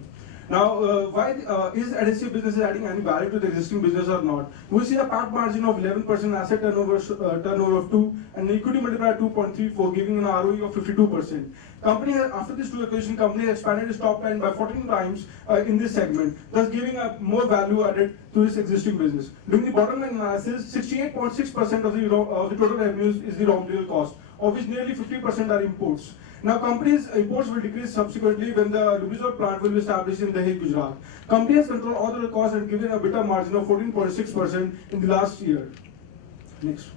Now, why is adhesive business adding any value to the existing business or not? We see a PAT margin of 11%, asset turnover of 2, and equity multiplier 2.34, giving an ROE of 52%. Company has, after this 2 acquisition, company has expanded its top line by 14 times in this segment, thus giving a more value added to its existing business. During the bottom line analysis, 68.6% of the total revenues is the raw material cost, of which nearly 50% are imports. Now, company's imports will decrease subsequently when the Lubrizol plant will be established in Dahej, Gujarat. Company has controlled all the costs and given a EBITDA margin of 14.6% in the last year. Next.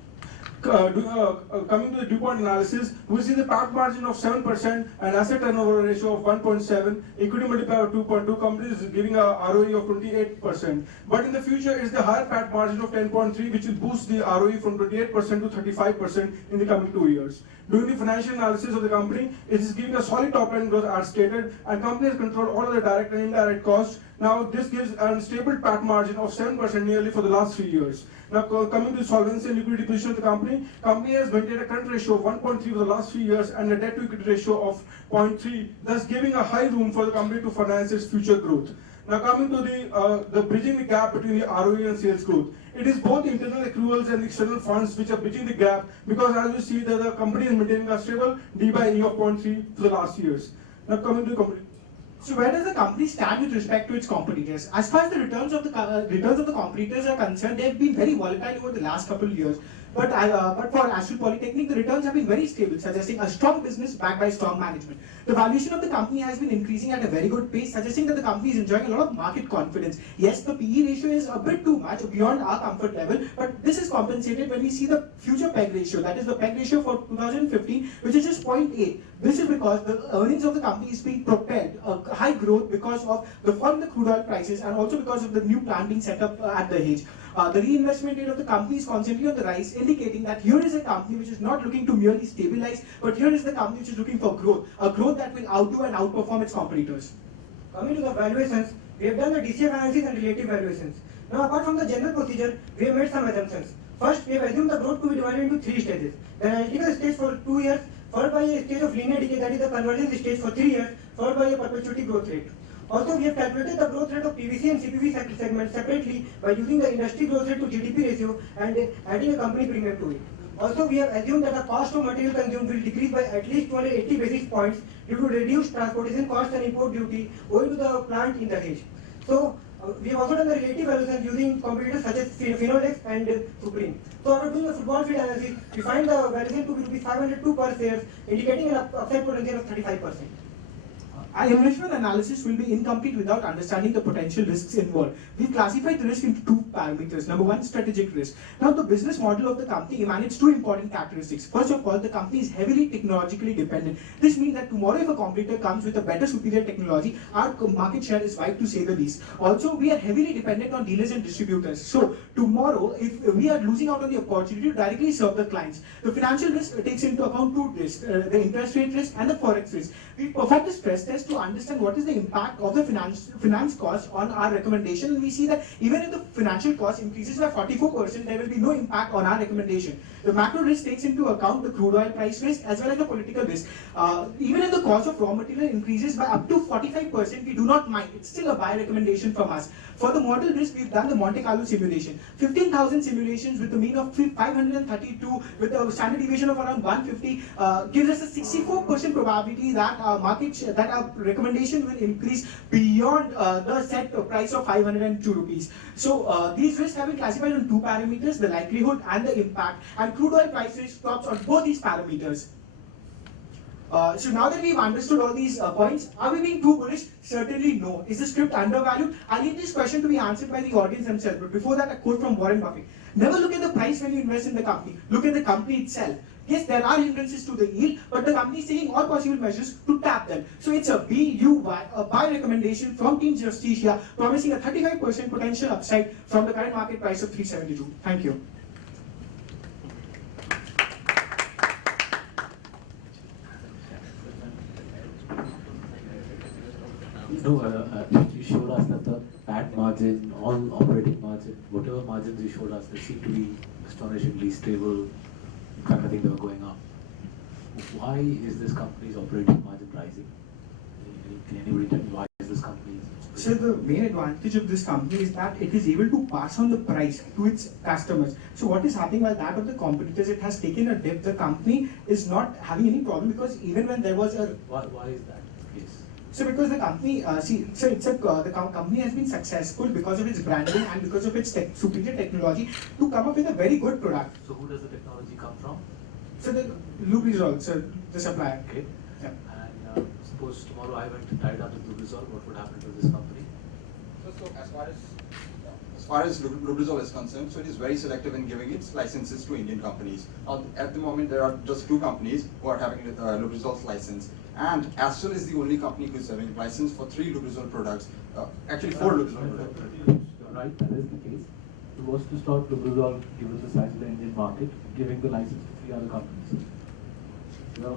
Coming to the DuPont analysis, we see the PAT margin of 7% and asset turnover ratio of 1.7, equity multiplier of 2.2. Company is giving a ROE of 28%. But in the future, it's the higher PAT margin of 10.3, which will boost the ROE from 28% to 35% in the coming 2 years. During the financial analysis of the company, it is giving a solid top line growth as stated, and company has controlled all of the direct and indirect costs. Now, this gives a stable PAT margin of 7% nearly for the last 3 years. Now, coming to the solvency and liquidity position of the company has maintained a current ratio of 1.3 for the last 3 years and a debt to equity ratio of 0.3, thus giving a high room for the company to finance its future growth. Now, coming to the bridging the gap between the ROE and sales growth. It is both internal accruals and external funds which are bridging the gap, because as you see that the company is maintaining a stable D by E of 0.3 for the last years. Now, coming to the company. So where does the company stand with respect to its competitors? As far as the returns of the competitors are concerned, they have been very volatile over the last couple of years. But for Astral Polytechnic, the returns have been very stable, suggesting a strong business backed by strong management. The valuation of the company has been increasing at a very good pace, suggesting that the company is enjoying a lot of market confidence. Yes, the PE ratio is a bit too much, beyond our comfort level, but this is compensated when we see the future PEG ratio, that is the PEG ratio for 2015, which is just 0.8. This is because the earnings of the company is being propelled, high growth because of the fall in the crude oil prices and also because of the new plant being set up at Dahej. The reinvestment rate of the company is constantly on the rise, indicating that here is a company which is not looking to merely stabilize, but here is the company which is looking for growth, a growth that will outdo and outperform its competitors. Coming to the valuations, we have done the DCF analysis and relative valuations. Now, apart from the general procedure, we have made some assumptions. First, we have assumed the growth to be divided into 3 stages. The analytical stage for 2 years, followed by a stage of linear decay, that is the convergence stage for 3 years, followed by a perpetuity growth rate. Also, we have calculated the growth rate of PVC and CPV segments separately by using the industry growth rate to GDP ratio and adding a company premium to it. Also, we have assumed that the cost of material consumed will decrease by at least 280 basis points due to reduced transportation costs and import duty owing to the plant in Dahej. So, we have also done the relative valuations using competitors such as Finolex and Supreme. So, after doing a football field analysis, we find the valuation to be ₹502 per share, indicating an upside potential of 35%. Our investment analysis will be incomplete without understanding the potential risks involved. We've classified the risk into 2 parameters. Number 1, strategic risk. Now, the business model of the company emanates 2 important characteristics. First of all, the company is heavily technologically dependent. This means that tomorrow if a competitor comes with a better, superior technology, our market share is wiped, to say the least. Also, we are heavily dependent on dealers and distributors. So, tomorrow, if we are losing out on the opportunity to directly serve the clients, the financial risk takes into account 2 risks, the interest rate risk and the forex risk. We perform the stress test to understand what is the impact of the finance cost on our recommendation, and we see that even if the financial cost increases by 44%, there will be no impact on our recommendation. The macro risk takes into account the crude oil price risk as well as the political risk. Even if the cost of raw material increases by up to 45%, we do not mind. It's still a buy recommendation from us. For the model risk, we've done the Monte Carlo simulation. 15,000 simulations with a mean of 532 with a standard deviation of around 150 gives us a 64% probability that our recommendation will increase beyond the set price of 502 rupees. So these risks have been classified on two parameters, the likelihood and the impact, and crude oil price risk drops on both these parameters. So now that we've understood all these points, are we being too bullish? Certainly no. Is the script undervalued? I need this question to be answered by the audience themselves. But before that, a quote from Warren Buffett. Never look at the price when you invest in the company. Look at the company itself. Yes, there are hindrances to the yield, but the company is taking all possible measures to tap them. So it's a BUY, a buy recommendation from Team Justicia, promising a 35% potential upside from the current market price of 372. Thank you. You showed us that the PAT margin, all operating margin, whatever margins you showed us, they seem to be astonishingly stable. In fact, I think they were going up. Why is this company's operating margin rising? Can anybody tell me why is this company? So the main advantage of this company is that it is able to pass on the price to its customers. So what is happening while that of the competitors, it has taken a dip. The company is not having any problem because even when there was a... Why is that the case? So because the company, the company has been successful because of its branding and because of its superior technology to come up with a very good product. So who does the technology come from? So the Lubrizol, so the supplier. Okay. Yeah. And suppose tomorrow I went to tied up with Lubrizol, what would happen to this company? So as far as Lubrizol is concerned, so it is very selective in giving its licenses to Indian companies. At the moment, there are just 2 companies who are having Lubrizol's license. And Astral is the only company who is having license for 3 Lubrizol products, actually 4 Lubrizol products. You're right, that is the case. It was to start Lubrizol, given the size of the Indian market, giving the license to 3 other companies.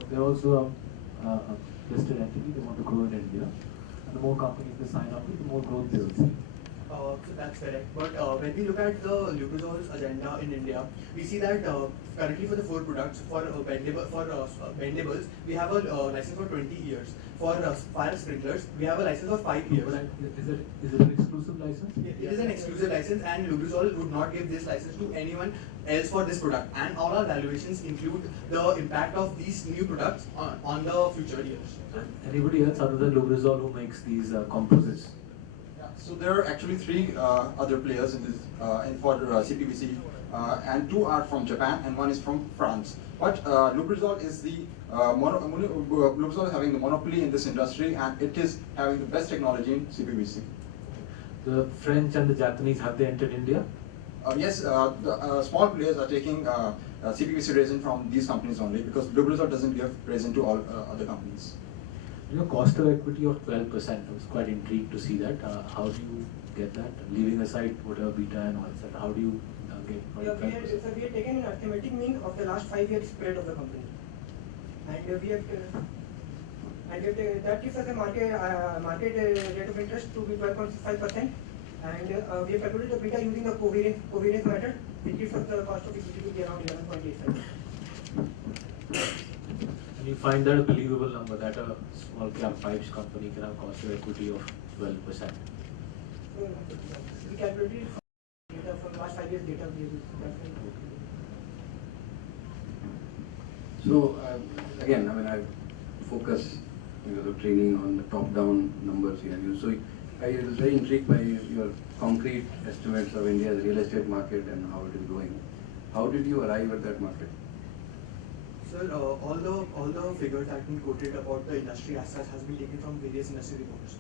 They're also a listed entity, they want to grow in India. And the more companies they sign up with, the more growth they will see. So that's correct. But when we look at the Lubrizol's agenda in India, we see that currently for the 4 products, for bendables, we have a license for 20 years. For fire sprinklers, we have a license of 5 years. Is it an exclusive license? It is an exclusive license, and Lubrizol would not give this license to anyone else for this product. And all our valuations include the impact of these new products on the future years. Anybody else other than Lubrizol who makes these composites? So there are actually 3 other players in this for CPVC, and 2 are from Japan and 1 is from France. But Lubrizol is the Lubrizol is having the monopoly in this industry, and it is having the best technology in CPVC. The French and the Japanese, have they entered India? Yes, the small players are taking CPVC resin from these companies only, because Lubrizol doesn't give resin to all other companies. Your cost of equity of 12%, I was quite intrigued to see that. How do you get that? Leaving aside whatever beta and all that, how do you get 12%? We have taken an arithmetic mean of the last 5-year spread of the company. And we have that gives us a market rate of interest to be 12.65%. And we have calculated the beta using the covariance method, which gives us the cost of equity to be around 11.85. And you find that a believable number that a small cap pipes company can have cost of equity of 12%? We calculated data from last 5 years data. So again, I mean, I focus the training on the top-down numbers you have used. So I was very intrigued by your concrete estimates of India's real estate market and how it is growing. How did you arrive at that market? Sir, all the figures that have been quoted about the industry as such has been taken from various industry reports.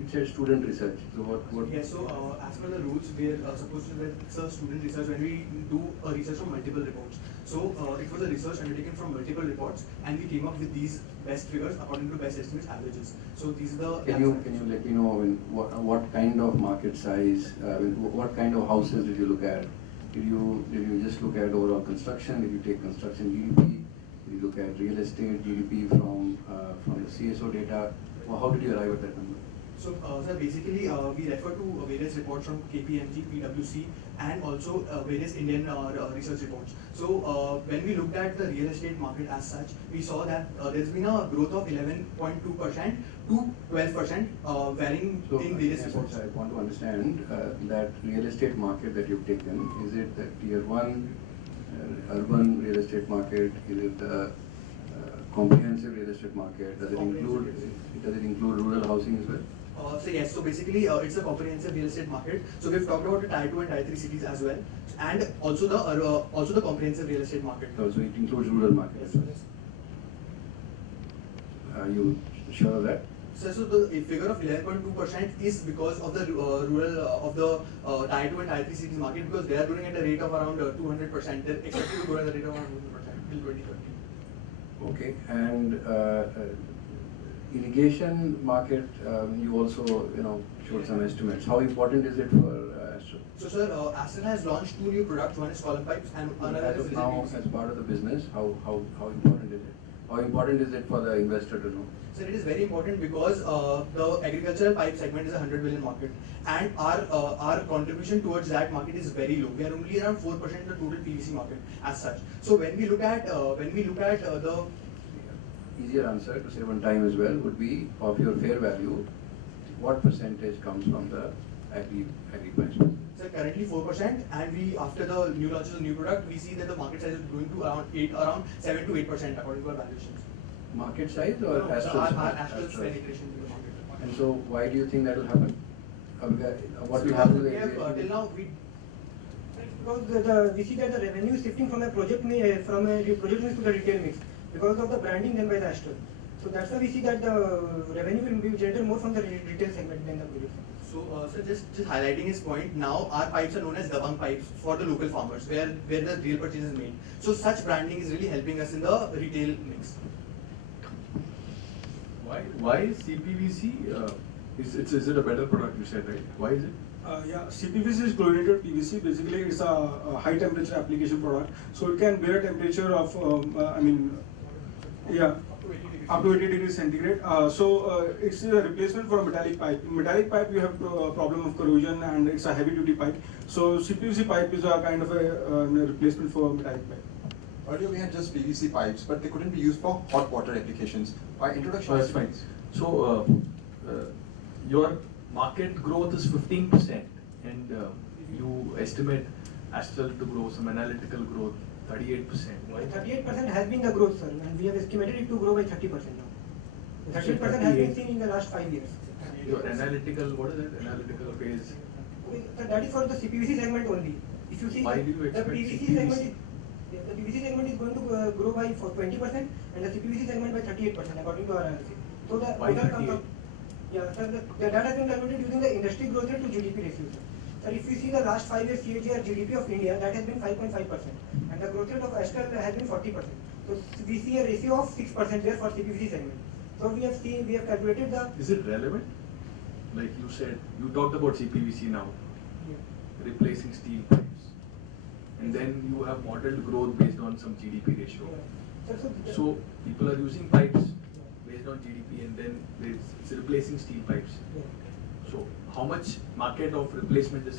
It said student research. So what? Yeah. So as per the rules, we are supposed to it's a student research when we do a research from multiple reports. So it was a research undertaken from multiple reports, and we came up with these best figures according to best estimates averages. So these are the. Can you let me know what kind of market size? What kind of houses did you look at? Did you just look at overall construction? Did you take construction GDP? Did you look at real estate GDP from the CSO data? Well, how did you arrive at that number? So, sir, basically, we refer to various reports from KPMG, PwC, and also various Indian research reports. So, when we looked at the real estate market as such, we saw that there's been a growth of 11.2% to 12%, varying in various reports. I want to understand that real estate market that you've taken. Is it the tier 1 urban real estate market? Is it the comprehensive real estate market? Does it include rural housing as well? So yes, so basically it's a comprehensive real estate market. So we've talked about the tier 2 and tier 3 cities as well, and also the comprehensive real estate market. So it includes rural market. Yes. Are you sure of that? So the figure of 11.2% is because of the rural of the tier 2 and tier 3 cities market, because they are growing at a rate of around 200%. They're expected to grow at a rate of around 200% till 2030. Okay, and irrigation market, you also showed some estimates. How important is it for Astral? So sir, Astral has launched 2 new products. One is column pipes and another As is of now, as part of the business, how important is it? How important is it for the investor to know? Sir, it is very important because the agricultural pipe segment is a 100 billion market, and our contribution towards that market is very low. We are only around 4% of the total PVC market as such. So when we look at the easier answer to save on time as well would be, of your fair value, what percentage comes from the agri pipes? So currently 4%, and we after the new launches of new product, we see that the market size is going to around 7 to 8% according to our valuations. Market size or No, Astral's? our Astral's penetration to the market. And so why do you think that will happen? What will happen to the We have irrigation? till now we. Because we see that the revenue is shifting from a project mix to the retail mix because of the branding done by the Astral. So that's why we see that the revenue will be generated more from the retail segment than the project segment. So, sir, just highlighting his point, now our pipes are known as Dabang pipes for the local farmers, where the real purchase is made. So such branding is really helping us in the retail mix. Why is CPVC? Is it a better product? You said, right? Why is it? Yeah, CPVC is chlorinated PVC. Basically, it's a high temperature application product, so it can bear a temperature of, up to 80 degrees centigrade. It's a replacement for a metallic pipe. In metallic pipe, you have a problem of corrosion, and it's a heavy duty pipe. So CPVC pipe is a kind of a replacement for metallic pipe. Earlier we had just PVC pipes, but they couldn't be used for hot water applications. By introduction, That's fine. So your market growth is 15%, and you estimate Astral to grow some analytical growth 38%. Why? 38% has been the growth, sir, and we have estimated it to grow by 30% now. 38% has been seen in the last 5 years. Your analytical, what is it? Analytical phase. So that is for the CPVC segment only. If you see Why do you the expect PVC segment is going to grow by 20% and the CPVC segment by 38% according to our analysis. So the Why total 38? the data has been calculated using the industry growth rate to GDP ratio. Sir, if you see the last 5 years CAGR GDP of India, that has been 5.5%, and the growth rate of Astral has been 40%. So we see a ratio of 6% there for CPVC segment. So we have calculated the. Is it relevant? Like you said, you talked about CPVC now, replacing steel pipes, and then you have modeled growth based on some GDP ratio. So people are using pipes based on GDP, and then it's replacing steel pipes. So how much market of replacement is?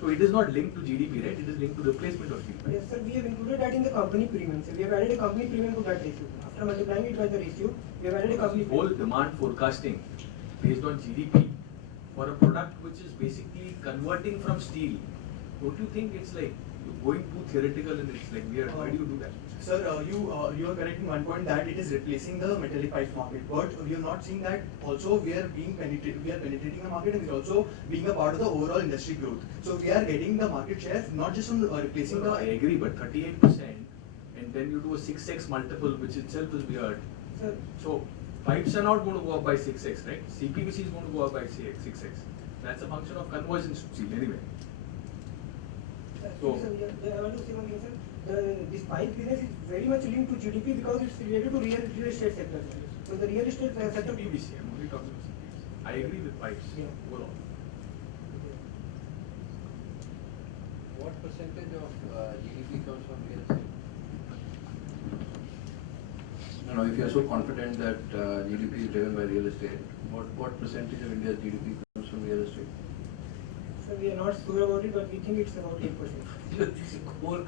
So it is not linked to GDP, right? It is linked to replacement of steel pipes. Yes, sir. We have included that in the company premium. So we have added a company premium to that ratio. After multiplying it by the ratio, we have added a company premium. Whole demand forecasting based on GDP for a product which is basically converting from steel. Don't you think it's like going too theoretical and it's like weird? Why do you do that? Sir, you are correct in one point that it is replacing the metallic pipes market, but we are not seeing that also we are penetrating the market, and we are also being a part of the overall industry growth. So we are getting the market share not just from replacing the. I agree, but 38%, and then you do a 6x multiple, which itself is weird. Sir. So pipes are not going to go up by 6x, right? CPVC is going to go up by 6x. That's a function of conversion to steel anyway. So, I want to say one thing, sir. This pipe business is very much linked to GDP because it's related to real estate sector. So the real estate sector. PVC, I'm only talking about CPVC. I agree with pipes overall. What percentage of GDP comes from real estate? No, if you are so confident that GDP is driven by real estate, what percentage of India's GDP comes from real estate? So we are not sure about it, but we think it's about 8%. It's a core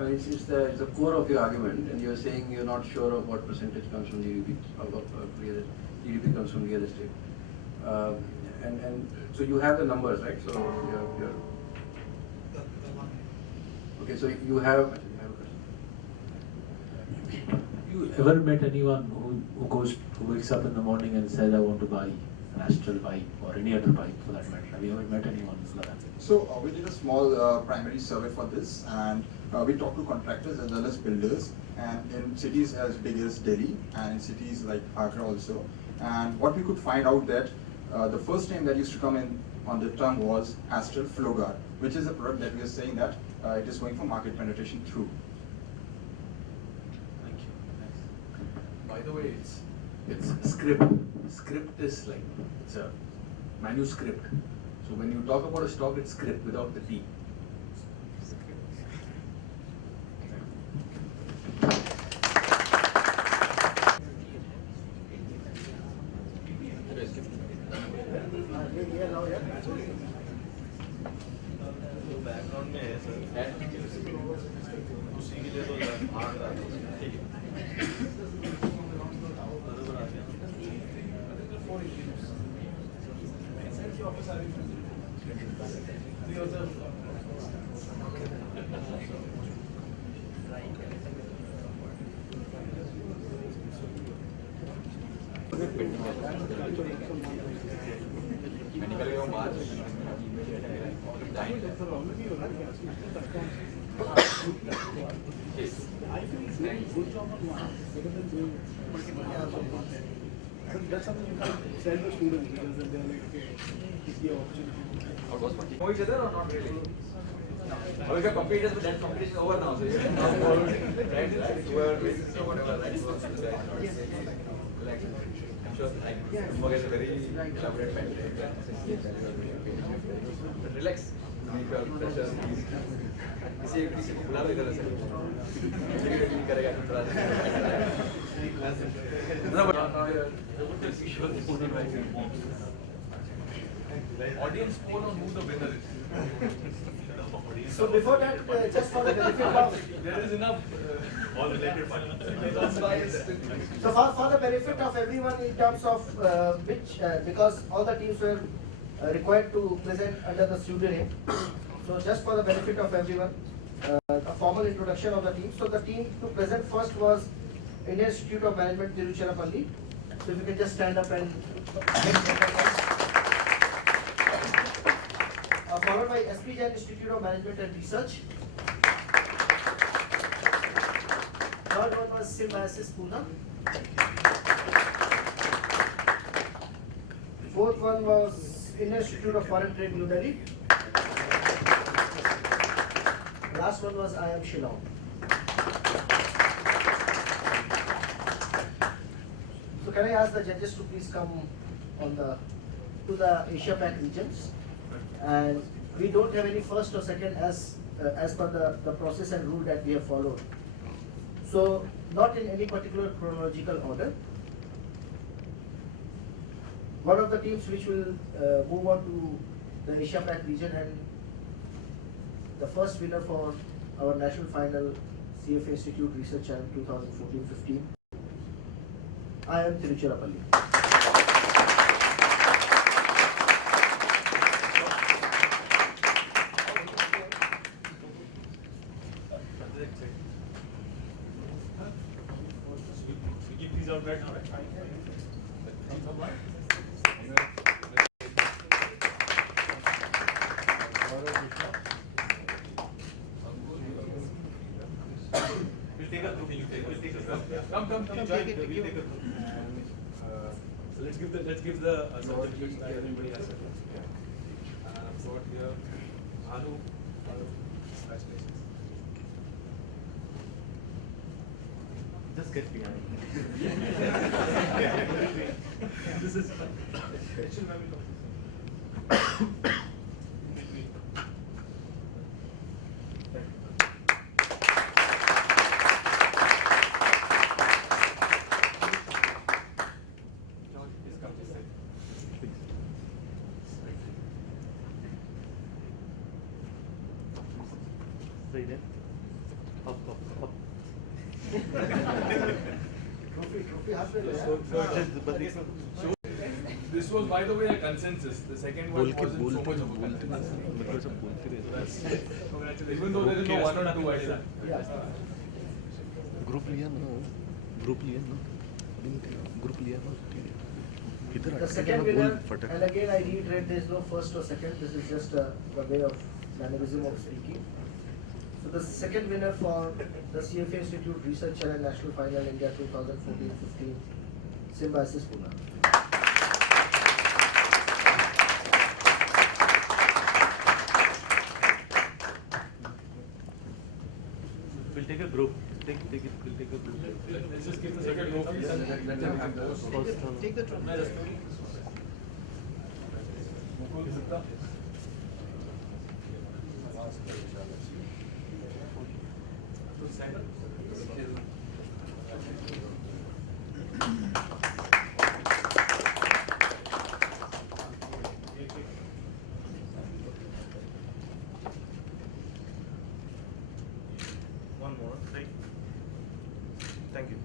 it's the core of your argument, and you're saying you're not sure of what percentage comes from GDP, GDP comes from real estate. And so you have the numbers, right? So you're okay, so you have a question. you ever met anyone who wakes up in the morning and says, I want to buy an Astral bike or any other bike for that matter? Have you ever met anyone like that? So we did a small primary survey for this, and we talked to contractors as well as builders, and in cities as big as Delhi and in cities like Agra also. And what we could find out that the first name that used to come in on the tongue was Astral Flowguard, which is a product that we are saying that it is going for market penetration through. Thank you. By the way, it's script. Script is like, it's a manuscript. So when you talk about a stock, it's script without the T. Background में है sir उसी के लिए तो भाग रहा था ठीक है That's something you can sell to students because then they're like, okay, this is the opportunity. Know each other or not really? No. Or if you're competitors, but that competition is over now. So you can now follow right? Whoever wins or whatever, right? Works with the like, I'm sure like Smog has a very elaborate mentor. But relax. Make your pressure. किसी को बुला लो इधर से नहीं करेगा तो थोड़ा no but Audience poll on who the winner is. So before that, just for the benefit of there is enough all related parties. so for the benefit of everyone in terms of because all the teams were required to present under the pseudonym. So just for the benefit of everyone, a formal introduction of the team. So the team to present first was Indian Institute of Management, Tiruchirappalli. So if you can just stand up and followed by SP Jain Institute of Management and Research. Third one was Symbiosis Pune. Fourth one was Indian Institute of Foreign Trade, New Delhi. Last one was IIM Shillong. So can I ask the judges to please come on to the Asia Pac regions, and we don't have any first or second as per the process and rule that we have followed. So not in any particular chronological order. One of the teams which will move on to the Asia Pac region, and the first winner for our national final CFA Institute Research Challenge 2014-15, I am Tiruchirappalli. We give these out right now, right? We'll take a group. We'll take a group. Come. We'll take a group. So let's give the certificates that everybody has. I've got here Alu. Congratulations. Just get behind. This is. Stay there. Up. This was, by the way, a consensus. The second one wasn't so much of a consensus. Congratulations. Even though there is no one or two, I said. Group लिया ना group लिया ना अभी group लिया ना इधर The second winner, and again I reiterate, there is no first or second, this is just the way of mannerism of speaking. So the second winner for the CFA Institute Research Challenge National Final India 2014-15, Symbiosis Pune. We'll take a group. Take it. We'll take a group. Let's just give the second group, please, and let them have those. Take the trophy. One more. Thank you.